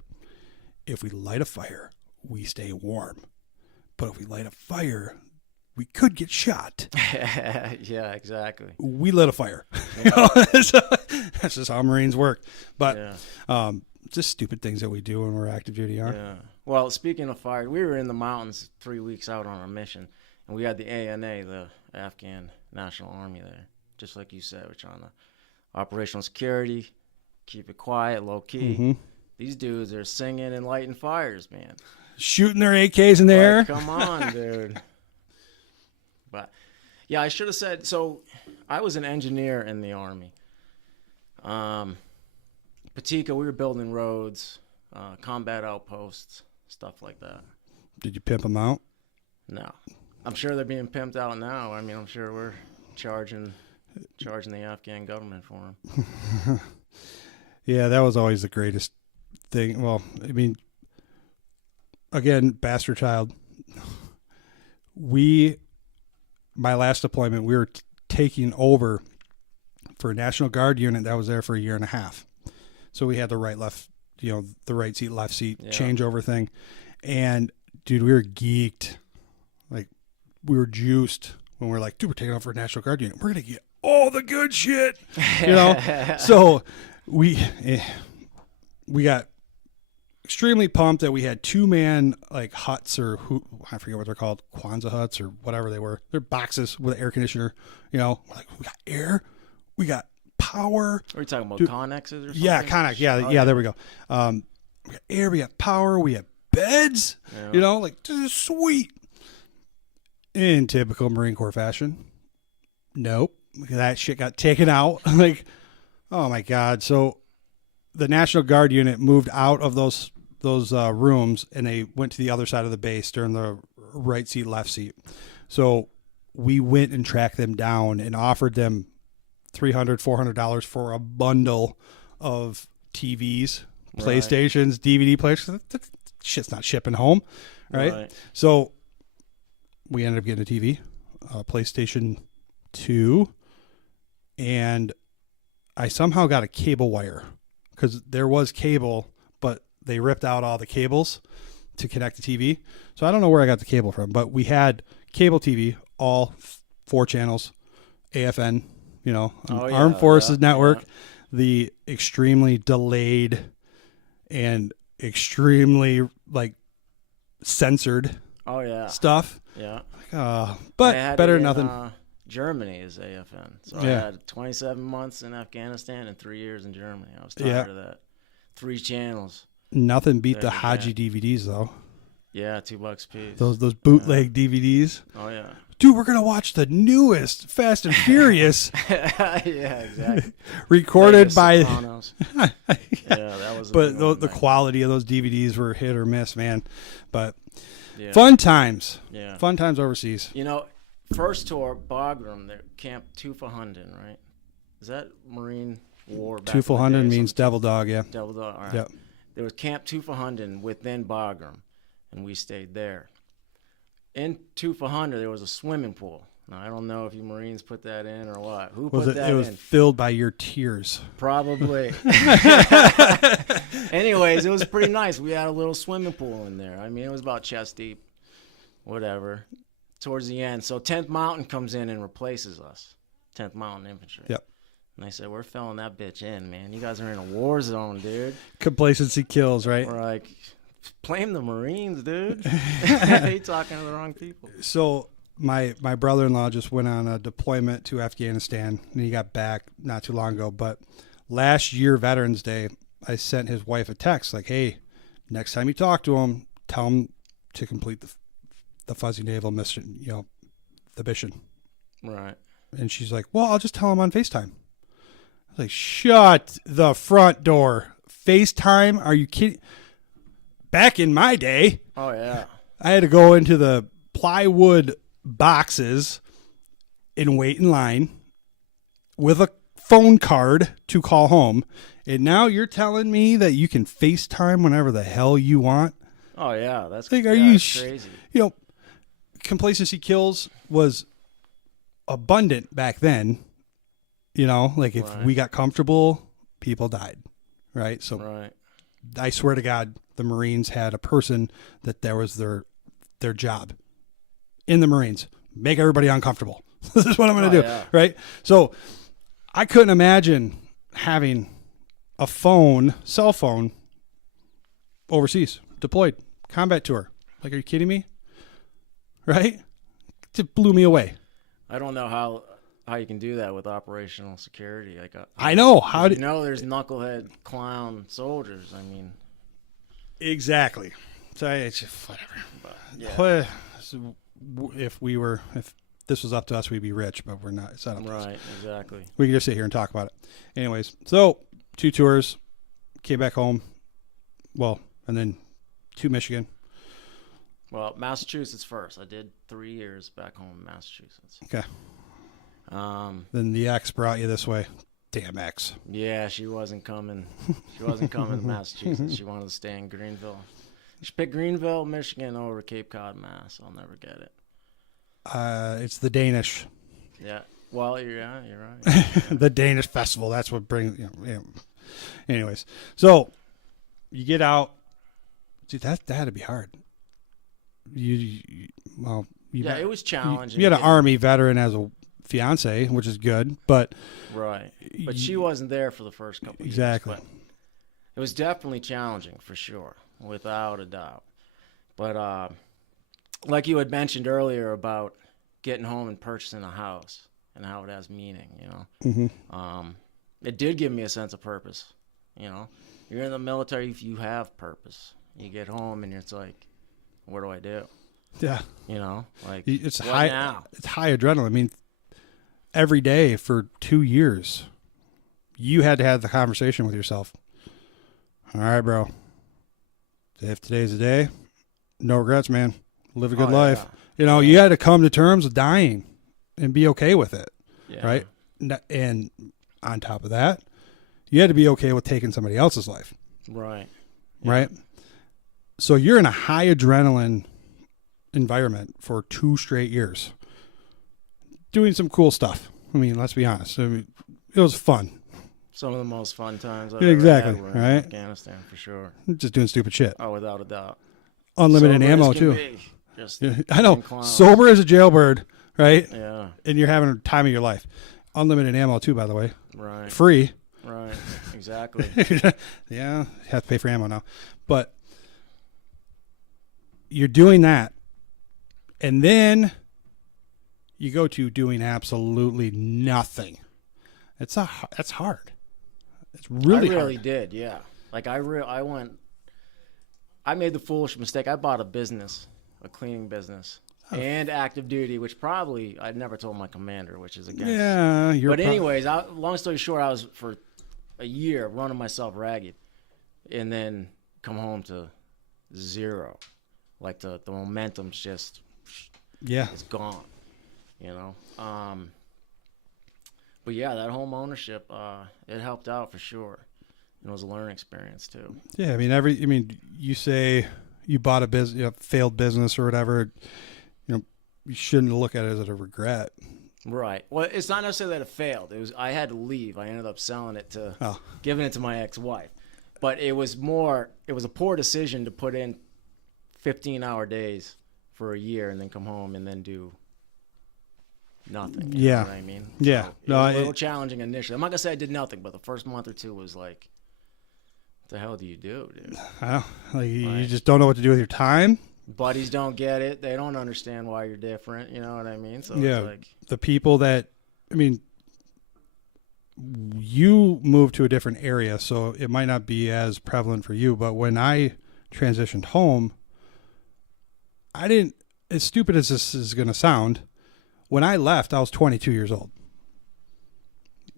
If we light a fire, we stay warm. But if we light a fire, we could get shot. Yeah, exactly. We lit a fire. Yeah. That's just how Marines work. But Yeah. just stupid things that we do when we're active duty, aren't? Yeah. Well, speaking of fire, we were in the mountains 3 weeks out on a mission, and we had the ANA, the Afghan National Army, there. Just like you said, we're trying to operational security, keep it quiet, low key. Mm-hmm. These dudes are singing and lighting fires, man. Shooting their AKs in the air. Like, come on, dude. But yeah, I should have said. So, I was an engineer in the Army. Patika, we were building roads, combat outposts, stuff like that. Did you pimp them out? No, I'm sure they're being pimped out now. I mean, I'm sure we're charging the Afghan government for them. Yeah, that was always the greatest thing. Well, I mean, again, bastard child. My last deployment, we were taking over for a National Guard unit that was there for a year and a half. So we had the right, left, the right seat, left seat, changeover thing. And dude, we were geeked. Like, we were juiced when we were like, dude, we're taking over for a National Guard unit. We're going to get all the good shit, So we got extremely pumped that we had 2-man like huts, or I forget what they're called, Kwanzaa huts or whatever they were. They're boxes with an air conditioner. Like, we got air, we got power. Are you talking about Connexes or something? Yeah, Connex. Yeah, there we go. We got air, we got power, we have beds. Yeah. Like, this is sweet. In typical Marine Corps fashion, nope. That shit got taken out. Like, oh my God. So the National Guard unit moved out of those rooms, and they went to the other side of the base during the right seat, left seat. So we went and tracked them down and offered them $300, $400 for a bundle of TVs, PlayStations, DVD players. That shit's not shipping home, right? So we ended up getting a TV, PlayStation 2, and I somehow got a cable wire, because there was cable, but they ripped out all the cables to connect the TV. So I don't know where I got the cable from, but we had cable TV, all 4 channels, AFN, Armed Forces Network, the extremely delayed and extremely censored stuff. Yeah. but I had better it than in, nothing. Germany is AFN. So I Yeah. had 27 months in Afghanistan and 3 years in Germany. I was Yeah. tired of that. 3 channels. Nothing beat the There you Haji DVDs though. Yeah, $2 a piece. Those bootleg DVDs. Oh yeah. Dude, we're gonna watch the newest Fast and Furious, Yeah, exactly. recorded Vegas by. Sopranos. Yeah, that was. But the the quality of those DVDs were hit or miss, man. But Yeah. fun times, Yeah. fun times overseas. You know, first tour Bagram, there, Camp Tufahunden, right? Is that Marine War? Back in the Tufahunden day? means Some devil dog, yeah. Devil Dog. All right. Yep. There was Camp Tufahunden within Bagram, and we stayed there. In Tufahunden, there was a swimming pool. Now, I don't know if you Marines put that in or what. Who Was put it? that It was in? filled by your tears. Probably. Anyways, it was pretty nice. We had a little swimming pool in there. I mean, it was about chest deep, whatever. Towards the end, so 10th Mountain comes in and replaces us. 10th Mountain Infantry. Yep. And they said, we're filling that bitch in, man. You guys are in a war zone, dude. Complacency kills, right? We're like, blame the Marines, dude. They talking to the wrong people. So my brother-in-law just went on a deployment to Afghanistan, and he got back not too long ago. But last year, Veterans Day, I sent his wife a text like, "Hey, next time you talk to him, tell him to complete the fuzzy naval mission, the mission." Right. And she's like, "Well, I'll just tell him on FaceTime." I was like, "Shut the front door! FaceTime? Are you kidding?" Back in my day, Oh, yeah. I had to go into the plywood boxes and wait in line with a phone card to call home. And now you're telling me that you can FaceTime whenever the hell you want? Oh, yeah. That's Like, are yeah, you it's crazy. Complacency kills was abundant back then. Like if Right. we got comfortable, people died. Right? So Right. I swear to God, the Marines had a person that was their job in the Marines. Make everybody uncomfortable. This is what I'm going to do. Yeah. Right? So I couldn't imagine having a cell phone overseas, deployed, combat tour. Like, are you kidding me? Right? It blew me away. I don't know how you can do that with operational security. Like, I know. How did there's knucklehead clown soldiers. I mean, exactly? So it's just whatever. but yeah. Well, so if this was up to us, we'd be rich, but we're not. It's not up to us. Right. Exactly. We can just sit here and talk about it. Anyways, so 2 tours, came back home. Well, and then 2 Michigan. Well, Massachusetts first. I did 3 years back home in Massachusetts. Okay. Then the ex brought you this way. Damn ex. Yeah, she wasn't coming. She wasn't coming to Massachusetts. She wanted to stay in Greenville. She picked Greenville, Michigan over Cape Cod, Mass. I'll never get it. It's the Danish. Yeah. Well, you're right. The Danish festival. That's what brings. Anyways, so you get out. Dude, that had to be hard. It was challenging. You had an Army veteran as a fiance, which is good, but right. But she wasn't there for the first couple of exactly. years. But it was definitely challenging for sure, without a doubt. But like you had mentioned earlier about getting home and purchasing a house and how it has meaning, Mm-hmm. It did give me a sense of purpose. You're in the military, if you have purpose. You get home and it's like, what do I do? Yeah. Like It's what high. now? It's high adrenaline. I mean, every day for 2 years, you had to have the conversation with yourself. All right, bro. If today's the day, no regrets, man. Live a good life. Yeah. You had to come to terms with dying and be okay with it, Yeah. right? And on top of that, you had to be okay with taking somebody else's life, Right. right? So you're in a high adrenaline environment for 2 straight years, doing some cool stuff. I mean, let's be honest. I mean, it was fun. Some of the most fun times I've Exactly, ever had were in right? Afghanistan for sure. Just doing stupid shit. Oh, without a doubt. Unlimited Sober as ammo can too. be. Just Yeah, I know. being clowns. Sober as a jailbird, right? Yeah. And you're having a time of your life. Unlimited ammo too, by the way. Right. Free. Right. Exactly. Yeah, have to pay for ammo now. But you're doing that. And then you go to doing absolutely nothing. That's hard. It's really I really hard. did, yeah. Like I made the foolish mistake. I bought a business, a cleaning business, and active duty, which probably I'd never told my commander, which is against. Yeah, But anyways, long story short, I was for a year running myself ragged, and then come home to zero. Like the momentum's just it's gone, you know. But yeah, that home ownership it helped out for sure. It was a learning experience too. Yeah, I mean, you say you bought a business, failed business or whatever. You shouldn't look at it as a regret. Right. Well, it's not necessarily that it failed. It was I had to leave. I ended up selling it giving it to my ex-wife. But it was a poor decision to put in 15-hour days for a year and then come home and then do nothing. You know what I mean? Yeah. So it was a little challenging initially. I'm not going to say I did nothing, but the first month or two was like, what the hell do you do, dude? You just don't know what to do with your time. Buddies don't get it. They don't understand why you're different. You know what I mean? So yeah, it's like, the people that, you moved to a different area, so it might not be as prevalent for you. But when I transitioned home, I didn't, as stupid as this is going to sound, when I left, I was 22 years old.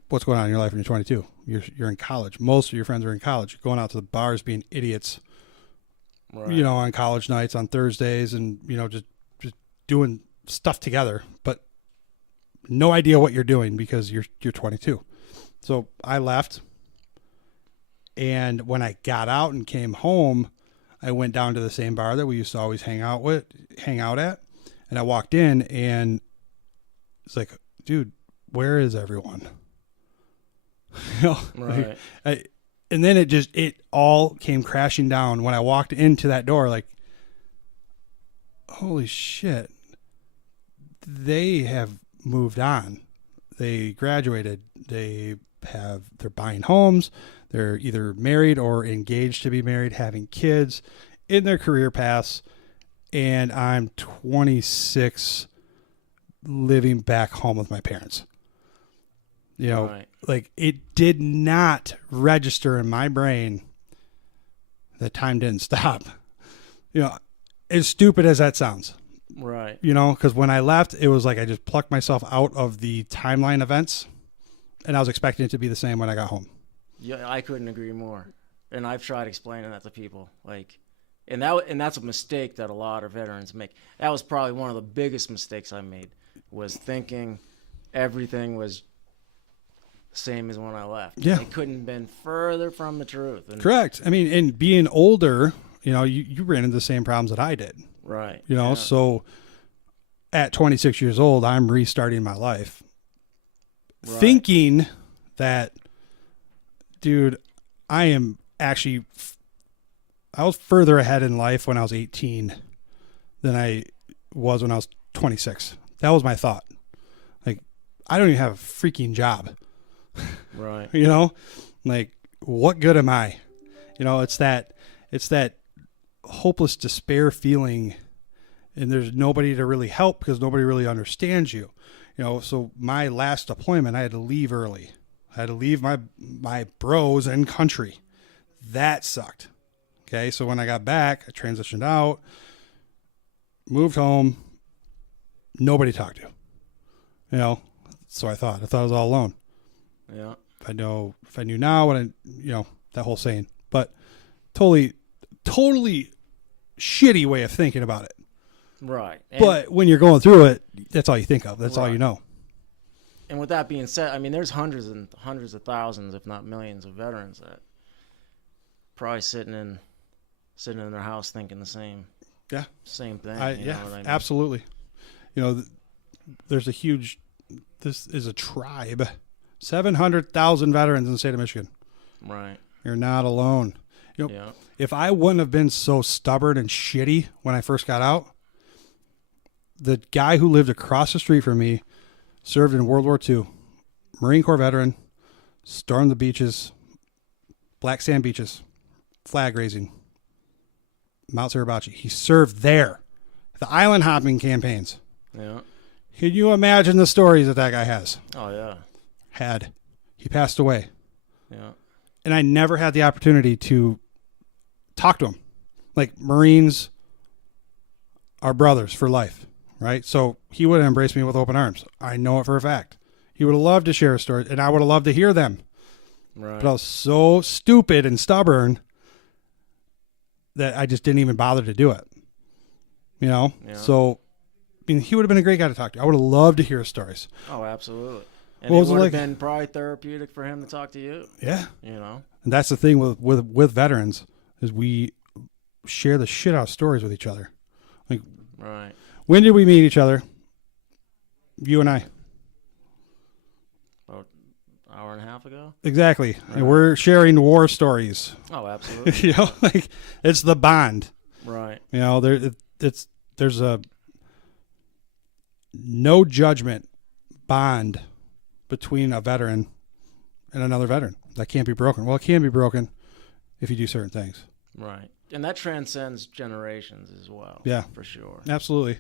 What's going on in your life when you're 22? You're in college. Most of your friends are in college. You're going out to the bars being idiots. Right. On college nights, on Thursdays, and, just doing stuff together, but no idea what you're doing because you're 22. So I left, and when I got out and came home, I went down to the same bar that we used to always hang out at, and I walked in, and it's like, dude, where is everyone? right. And then it all came crashing down when I walked into that door, like, holy shit, they have moved on. They graduated. They're buying homes. They're either married or engaged to be married, having kids in their career paths. And I'm 26 living back home with my parents. Right. Like, it did not register in my brain that time didn't stop. As stupid as that sounds. Right. Because when I left, it was like I just plucked myself out of the timeline events, and I was expecting it to be the same when I got home. Yeah, I couldn't agree more. And I've tried explaining that to people. Like, and that's a mistake that a lot of veterans make. That was probably one of the biggest mistakes I made, was thinking everything was same as when I left. Yeah. It couldn't have been further from the truth. And, correct. And being older, you ran into the same problems that I did. Right. So at 26 years old, I'm restarting my life. Right. Thinking that, dude, I was further ahead in life when I was 18 than I was when I was 26. That was my thought. Like, I don't even have a freaking job. Right. Like, what good am I? It's that hopeless despair feeling, and there's nobody to really help because nobody really understands you. So my last deployment, I had to leave early. I had to leave my bros and country. That sucked. Okay. So when I got back, I transitioned out, moved home, nobody to talk to, so I thought I was all alone. Yeah. If I knew now what that whole saying, but totally shitty way of thinking about it. Right. But when you're going through it, that's all you think of. That's all you know. And with that being said, there's hundreds and hundreds of thousands, if not millions, of veterans that probably sitting in their house thinking the same. Yeah. Same thing. Absolutely. There's this is a tribe, 700,000 veterans in the state of Michigan. Right. You're not alone. If I wouldn't have been so stubborn and shitty when I first got out, the guy who lived across the street from me served in World War II, Marine Corps veteran, stormed the beaches, black sand beaches, flag raising, Mount Suribachi. He served there, the island hopping campaigns. Yeah. Can you imagine the stories that guy has? Oh yeah. He passed away. Yeah. And I never had the opportunity to talk to him. Like, Marines are brothers for life, right? So he would have embraced me with open arms. I know it for a fact. He would have loved to share a story, and I would have loved to hear them. Right. But I was so stupid and stubborn that I just didn't even bother to do it. You know? Yeah. So, I mean, he would have been a great guy to talk to. I would have loved to hear his stories. Oh, absolutely. And What it was it would like? have been probably therapeutic for him to talk to you. Yeah. You know. And that's the thing with veterans is we share the shit out of stories with each other. Like, Right. when did we meet each other? You and I. About an hour and a half ago. Exactly. Right. And we're sharing war stories. Oh, absolutely. You know, like, it's the bond. Right. You know, there's a no judgment bond between a veteran and another veteran that can't be broken. Well, it can be broken if you do certain things. Right. And that transcends generations as well. Yeah. For sure. Absolutely.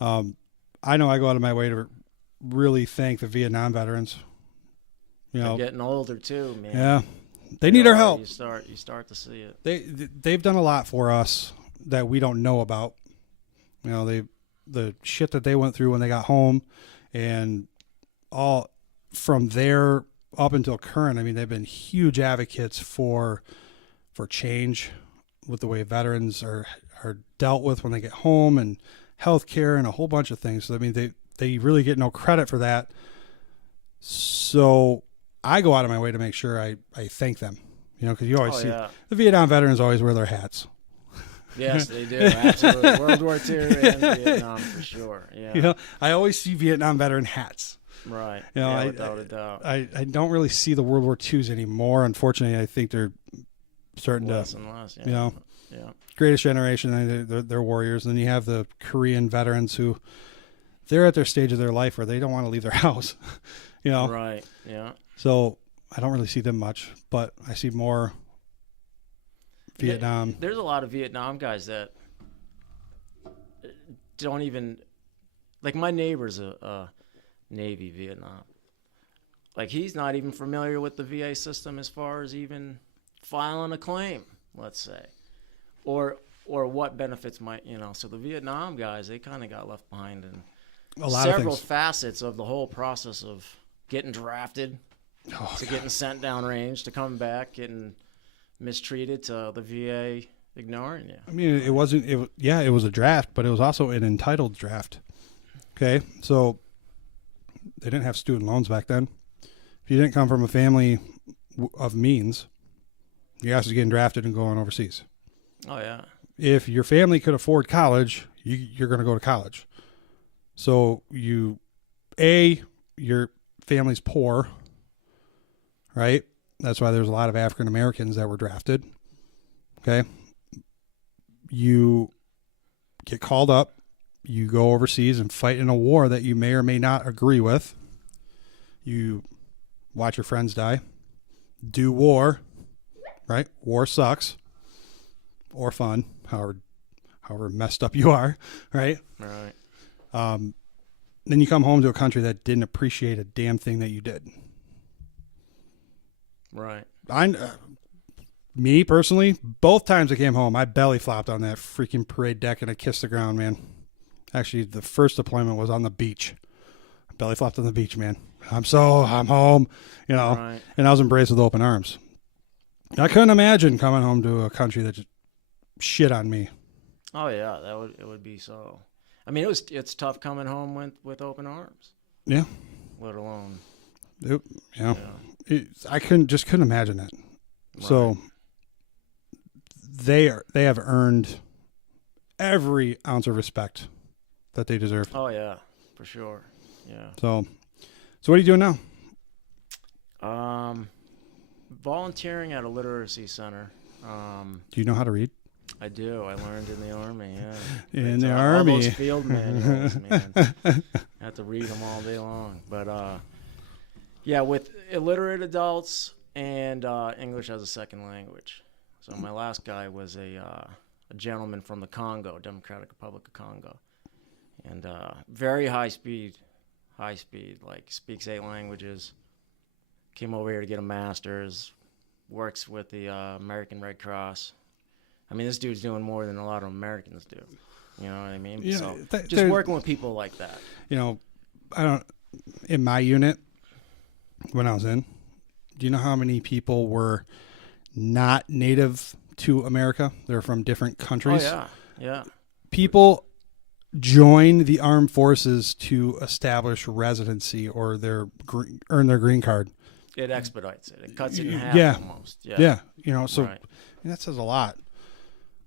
Right. I know I go out of my way to really thank the Vietnam veterans. You They're know, getting older too, man. yeah, they need our are. help. You start to see it. They've done a lot for us that we don't know about. You know, the shit that they went through when they got home, and all from there up until current. I mean, they've been huge advocates for change with the way veterans are dealt with when they get home, and healthcare and a whole bunch of things. So I mean, they really get no credit for that. So I go out of my way to make sure I thank them. You know, because you always see the Vietnam veterans always wear their hats. Yes, they do. Absolutely. World War II and Vietnam for sure. Yeah. You know, I always see Vietnam veteran hats. Right. You know, without a doubt. I don't really see the World War IIs anymore. Unfortunately, I think they're starting Less to, and less. Yeah. you know, Yeah. greatest generation. They're warriors. And then you have the Korean veterans who they're at their stage of their life where they don't want to leave their house. You know. Right. Yeah. So I don't really see them much, but I see more Vietnam. There's a lot of Vietnam guys that don't even, like, my neighbor's a Navy Vietnam. Like, he's not even familiar with the VA system as far as even filing a claim, let's say, or what benefits might, you know. So the Vietnam guys, they kind of got left behind in A lot several of things. facets of the whole process of getting drafted to getting sent downrange to coming back, getting mistreated, to the VA ignoring you. I mean, it wasn't. It was a draft, but it was also an entitled draft. Okay, so they didn't have student loans back then. If you didn't come from a family of means, your ass is getting drafted and going overseas. Oh yeah. If your family could afford college, you're going to go to college. So your family's poor, right? That's why there's a lot of African Americans that were drafted. Okay. You get called up, you go overseas and fight in a war that you may or may not agree with. You watch your friends die, do war, right? War sucks or fun, however messed up you are, right? Right. Then you come home to a country that didn't appreciate a damn thing that you did. Right. Me personally, both times I came home, I belly flopped on that freaking parade deck and I kissed the ground, man. Actually, the first deployment was on the beach. I belly flopped on the beach, man. I'm home, you know, Right. and I was embraced with open arms. I couldn't imagine coming home to a country that just shit on me. Oh yeah, it would be so. I mean, it's tough coming home with open arms. Yeah. Let alone. I couldn't imagine that. Right. So they have earned every ounce of respect that they deserve. Oh yeah, for sure. Yeah. So what are you doing now? Volunteering at a literacy center. Do you know how to read? I do. I learned in the Army, yeah. In the All Army. those field manuals, man. I have to read them all day long. But, yeah, with illiterate adults and English as a second language. So my last guy was a gentleman from the Congo, Democratic Republic of Congo. And very high speed high speed, like speaks 8 languages. Came over here to get a master's. Works with the American Red Cross. I mean, this dude's doing more than a lot of Americans do. You know what I mean? Yeah, So just working with people like that. You know, in my unit, when I was in, do you know how many people were not native to America? They're from different countries. Oh, yeah. People join the armed forces to establish residency or earn their green card. It expedites it. It cuts it in half almost. Yeah. You know, so right. that says a lot.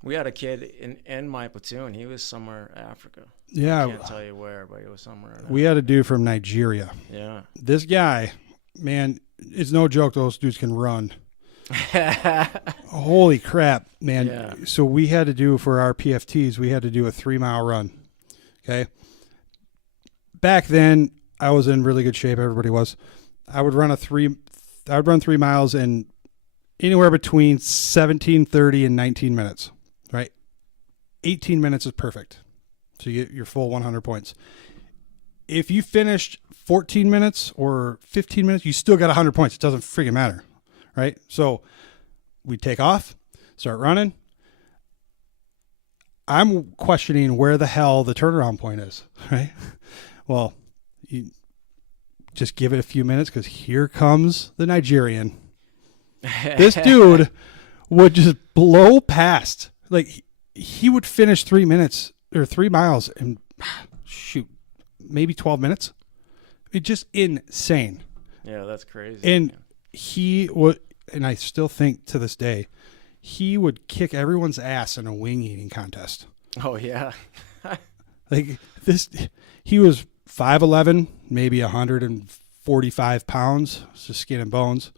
We had a kid in my platoon. He was somewhere Africa. Yeah. I can't tell you where, but he was somewhere. We had a dude from Nigeria. Yeah. This guy, man, it's no joke. Those dudes can run. Holy crap, man. Yeah. So we had to do, for our PFTs, we had to do a 3-mile run. Okay. Back then, I was in really good shape. Everybody was. I would run 3 miles in anywhere between 17:30 and 19 minutes, right? 18 minutes is perfect. So you get your full 100 points. If you finished 14 minutes or 15 minutes, you still got 100 points. It doesn't freaking matter, right? So we take off, start running. I'm questioning where the hell the turnaround point is, right? Well, you just give it a few minutes because here comes the Nigerian. This dude would just blow past. Like, he would finish 3 minutes or 3 miles in, shoot, maybe 12 minutes. It's just insane. Yeah, that's crazy. And he would, and I still think to this day, he would kick everyone's ass in a wing eating contest. Oh, yeah. Like this, he was 5'11", maybe 145 pounds, just skin and bones.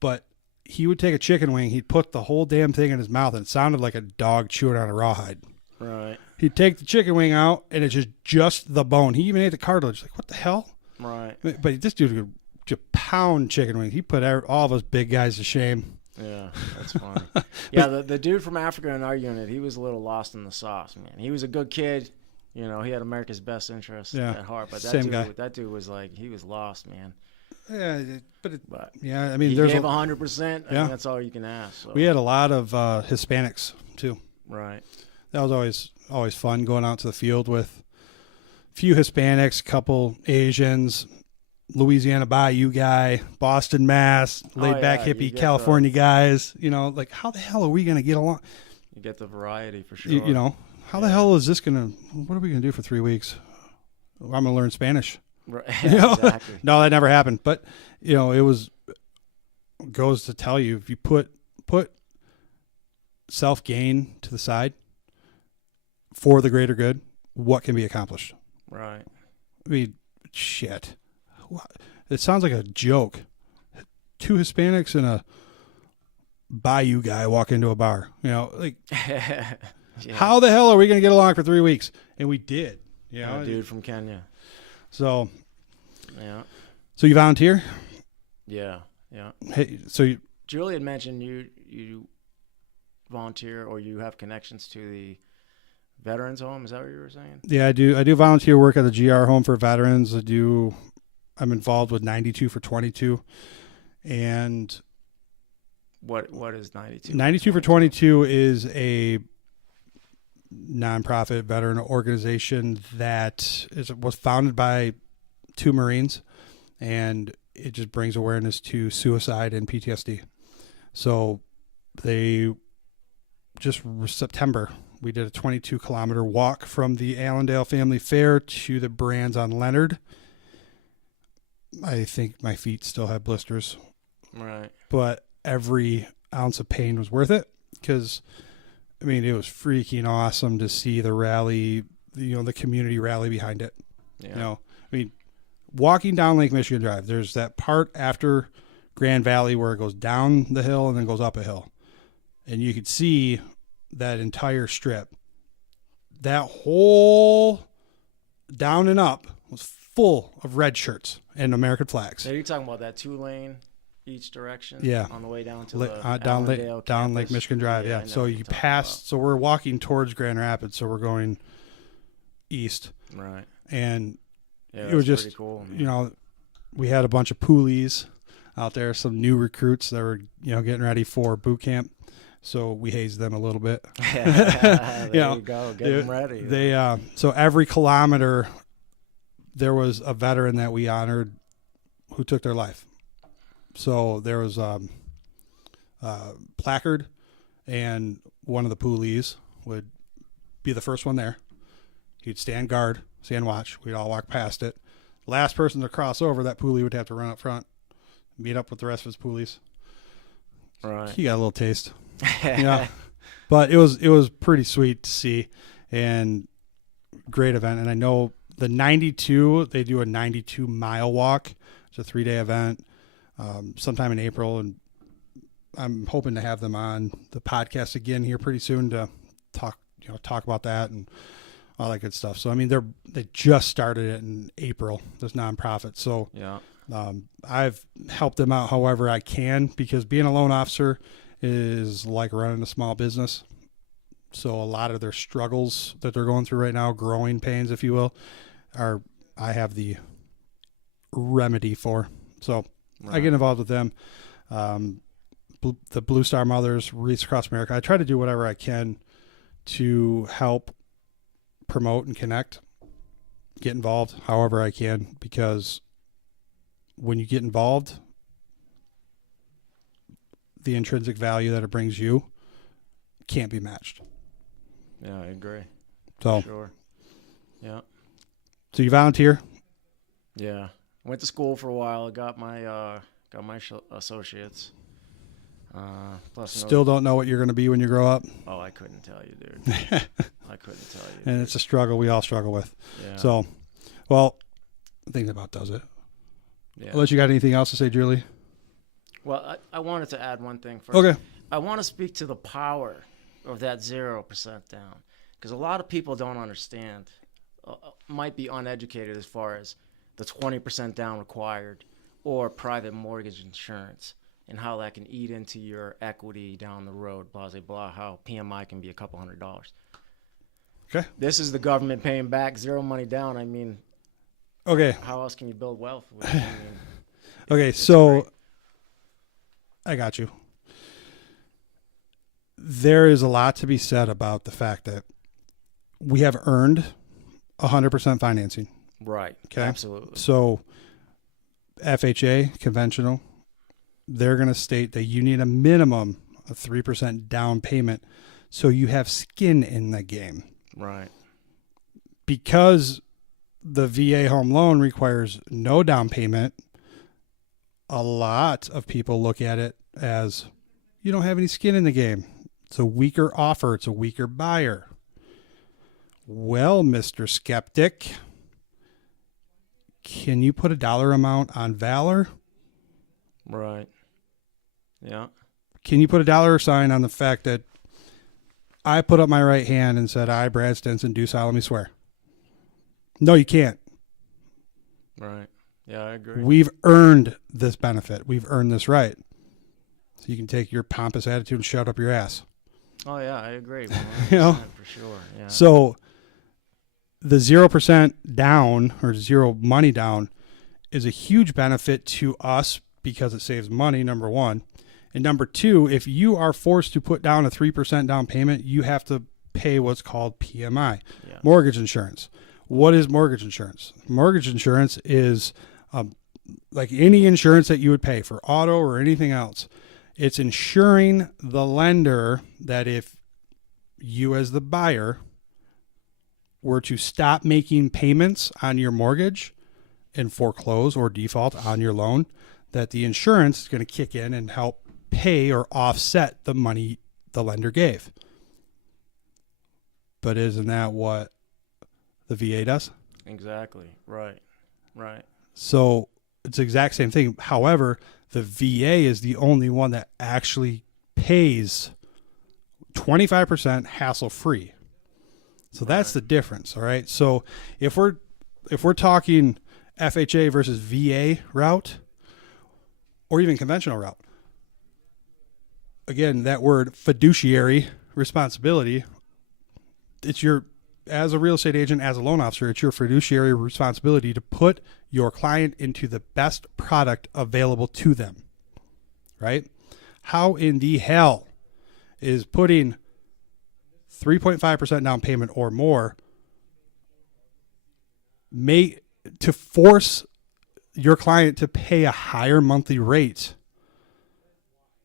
But he would take a chicken wing, he'd put the whole damn thing in his mouth, and it sounded like a dog chewing on a rawhide. Right. He'd take the chicken wing out, and it's just the bone. He even ate the cartilage. Like, what the hell? Right. But this dude could just pound chicken wings. He put all of us big guys to shame. Yeah, that's funny. Yeah, the dude from Africa in our unit, he was a little lost in the sauce, man. He was a good kid. You know, he had America's best interest at heart. But that dude was like, he was lost, man. Yeah, but yeah, I mean, he there's gave 100%. I mean, that's all you can ask. So. We had a lot of Hispanics too. Right. That was always fun, going out to the field with a few Hispanics, couple Asians, Louisiana Bayou guy, Boston, Mass, laid back hippie California guys. You know, like, how the hell are we going to get along? You get the variety for sure. You know, how the hell is this going to, what are we going to do for 3 weeks? I'm going to learn Spanish. Right. You know? Exactly. No, that never happened. But, you know, goes to tell you, if you put self-gain to the side for the greater good, what can be accomplished? Right. I mean, shit. It sounds like a joke. 2 Hispanics and a Bayou guy walk into a bar. You know, like, how the hell are we going to get along for 3 weeks? And we did. You know, a dude from Kenya. So, yeah. So you volunteer? Yeah. Hey, Julie had mentioned you volunteer or you have connections to the veterans home. Is that what you were saying? Yeah, I do. I do volunteer work at the GR home for veterans. I'm involved with 92 for 22, and what is 92? 92 for 22 is a nonprofit veteran organization that was founded by 2 Marines, and it just brings awareness to suicide and PTSD. So September, we did a 22-kilometer walk from the Allendale Family Fair to the Brands on Leonard. I think my feet still have blisters. Right. But every ounce of pain was worth it, because, I mean, it was freaking awesome to see the rally, the community rally behind it. Yeah. You know, I mean, walking down Lake Michigan Drive, there's that part after Grand Valley where it goes down the hill and then goes up a hill. And you could see that entire strip. That whole down and up was full of red shirts and American flags. So you're talking about that 2-lane each direction? Yeah. On the way down to down Lake Michigan Drive, yeah. So you passed, so we're walking towards Grand Rapids, so we're going east. Right. And Yeah, it was that's just, pretty cool. Man. you know, we had a bunch of poolies out there, some new recruits that were, getting ready for boot camp. So we hazed them a little bit. There you go. Get them ready. So every kilometer, there was a veteran that we honored who took their life. So there was a placard, and one of the poolies would be the first one there. He'd stand guard, stand watch. We'd all walk past it. Last person to cross over, that poolie would have to run up front, meet up with the rest of his poolies. Right. He got a little taste. But it was pretty sweet to see, and great event. And I know the 92, they do a 92-mile walk. It's a 3-day event, sometime in April, and I'm hoping to have them on the podcast again here pretty soon to talk about that and all that good stuff. So I mean, they just started it in April, this nonprofit. So yeah, I've helped them out however I can, because being a loan officer is like running a small business. So a lot of their struggles that they're going through right now, growing pains, if you will, I have the remedy for. So I get involved with them. The Blue Star Mothers, Wreaths Across America. I try to do whatever I can to help promote and connect, get involved however I can, because when you get involved, the intrinsic value that it brings you can't be matched. Yeah, I agree. So, sure. Yeah. So you volunteer? Yeah. Went to school for a while. Got my associates. Plus Still don't know what you're going to be when you grow up? Oh, I couldn't tell you, dude. I couldn't tell you. And dude. it's a struggle we all struggle with. Yeah. So, well, I think that about does it. Yeah. Unless you got anything else to say, Julie? Well, I wanted to add one thing first. Okay. I want to speak to the power of that 0% down, because a lot of people don't understand, might be uneducated as far as the 20% down required or private mortgage insurance and how that can eat into your equity down the road, blah, blah, blah, how PMI can be a couple $100. Okay. This is the government paying back, zero money down. I mean, okay. How else can you build wealth? I mean, okay, so great. I got you. There is a lot to be said about the fact that we have earned 100% financing. Right. Okay. Absolutely. So FHA, conventional, they're going to state that you need a minimum of 3% down payment so you have skin in the game. Right. Because the VA home loan requires no down payment, a lot of people look at it as you don't have any skin in the game. It's a weaker offer. It's a weaker buyer. Well, Mr. Skeptic, can you put a dollar amount on Valor? Right. Yeah. Can you put a dollar sign on the fact that I put up my right hand and said, I, Brad Stinson, do solemnly swear? No, you can't. Right. Yeah, I agree. We've earned this benefit. We've earned this right. So you can take your pompous attitude and shut up your ass. Oh, yeah, I agree. 100% You know? For sure. Yeah. So the 0% down or zero money down is a huge benefit to us because it saves money, number one. And number two, if you are forced to put down a 3% down payment, you have to pay what's called PMI, mortgage insurance. What is mortgage insurance? Mortgage insurance is like any insurance that you would pay for auto or anything else. It's insuring the lender that if you as the buyer were to stop making payments on your mortgage and foreclose or default on your loan, that the insurance is going to kick in and help pay or offset the money the lender gave. But isn't that what the VA does? Exactly. Right. Right. So it's the exact same thing. However, the VA is the only one that actually pays 25% hassle-free. So that's the difference, all right? So if we're talking FHA versus VA route or even conventional route, again, that word fiduciary responsibility, it's your as a real estate agent, as a loan officer, it's your fiduciary responsibility to put your client into the best product available to them, right? How in the hell is putting 3.5% down payment or more to force your client to pay a higher monthly rate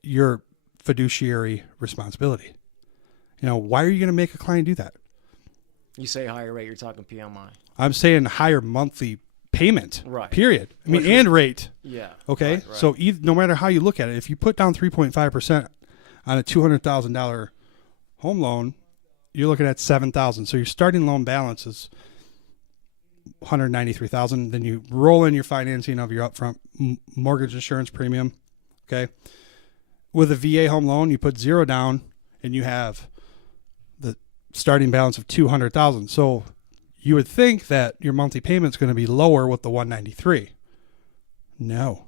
your fiduciary responsibility? Why are you going to make a client do that? You say higher rate, you're talking PMI. I'm saying higher monthly payment, right? Period. And rate. Yeah. Okay. Right. So no matter how you look at it, if you put down 3.5% on a $200,000 home loan, you're looking at $7,000. So your starting loan balance is $193,000. Then you roll in your financing of your upfront mortgage insurance premium. Okay. With a VA home loan, you put zero down and you have the starting balance of $200,000. So you would think that your monthly payment is going to be lower with the $193,000. No,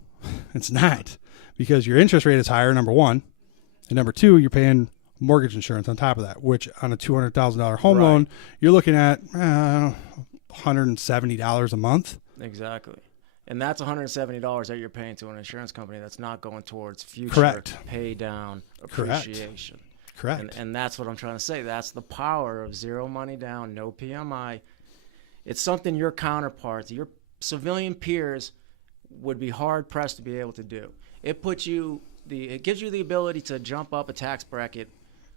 it's not, because your interest rate is higher, number one, and number two, you're paying mortgage insurance on top of that, which on a $200,000 home loan, you're looking at $170 a month. Exactly. And that's $170 that you're paying to an insurance company that's not going towards future Correct. pay down appreciation. Correct. And that's what I'm trying to say. That's the power of zero money down, no PMI. It's something your counterparts, your civilian peers, would be hard pressed to be able to do. It gives you the ability to jump up a tax bracket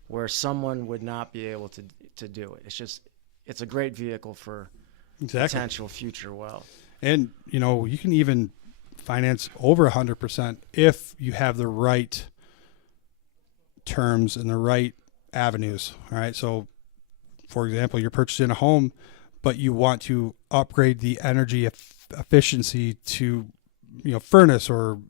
where someone would not be able to do it. It's a great vehicle for potential future wealth. And you can even finance over 100% if you have the right terms and the right avenues. All right. So for example, you're purchasing a home, but you want to upgrade the energy efficiency to, furnace or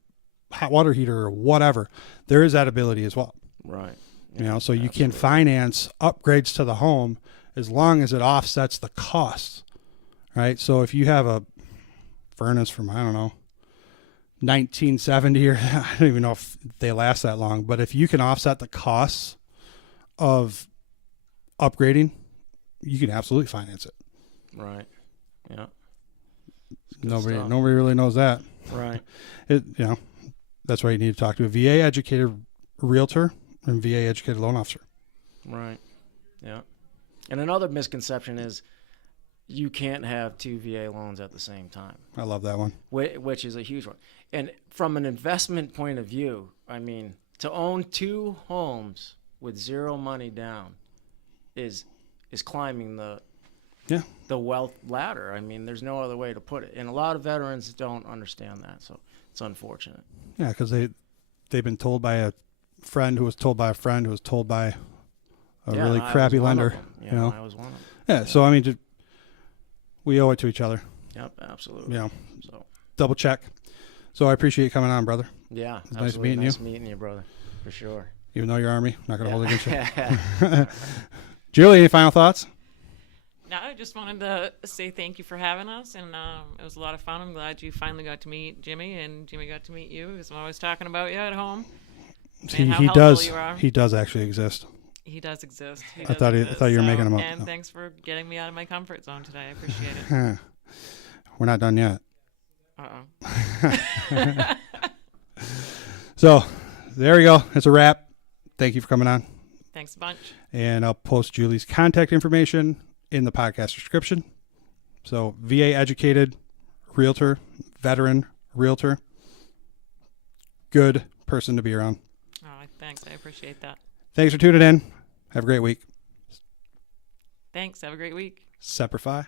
hot water heater or whatever. There is that ability as well. Right. So absolutely. You can finance upgrades to the home as long as it offsets the costs. Right. So if you have a furnace from, 1970, or I don't even know if they last that long, but if you can offset the costs of upgrading, you can absolutely finance it. Right. Yeah. Nobody really knows that. Right. That's why you need to talk to a VA educated realtor and VA educated loan officer. Right. Yeah. And another misconception is you can't have two VA loans at the same time. I love that one. Which is a huge one. And from an investment point of view, to own two homes with zero money down is climbing the wealth ladder. There's no other way to put it. And a lot of veterans don't understand that, so it's unfortunate. Yeah, because they've been told by a friend who was told by a friend who was told by a really crappy lender. I was one of them. Yeah, so we owe it to each other. Yep, absolutely. So double check. So I appreciate you coming on, brother. Yeah, it's nice meeting you. Nice meeting you, brother, for sure. Even though you're Army, I'm not going to hold it against you. Julie, any final thoughts? No, I just wanted to say thank you for having us, and it was a lot of fun. I'm glad you finally got to meet Jimmy, and Jimmy got to meet you, because I'm always talking about you at home. He does. He does actually exist. He does exist. I thought you were making him up. And thanks for getting me out of my comfort zone today. I appreciate it. We're not done yet. Uh-oh. So there we go. It's a wrap. Thank you for coming on. Thanks a bunch. And I'll post Julie's contact information in the podcast description. So VA educated realtor, veteran realtor, good person to be around. Oh, thanks. I appreciate that. Thanks for tuning in. Have a great week. Thanks. Have a great week. Semper Fi.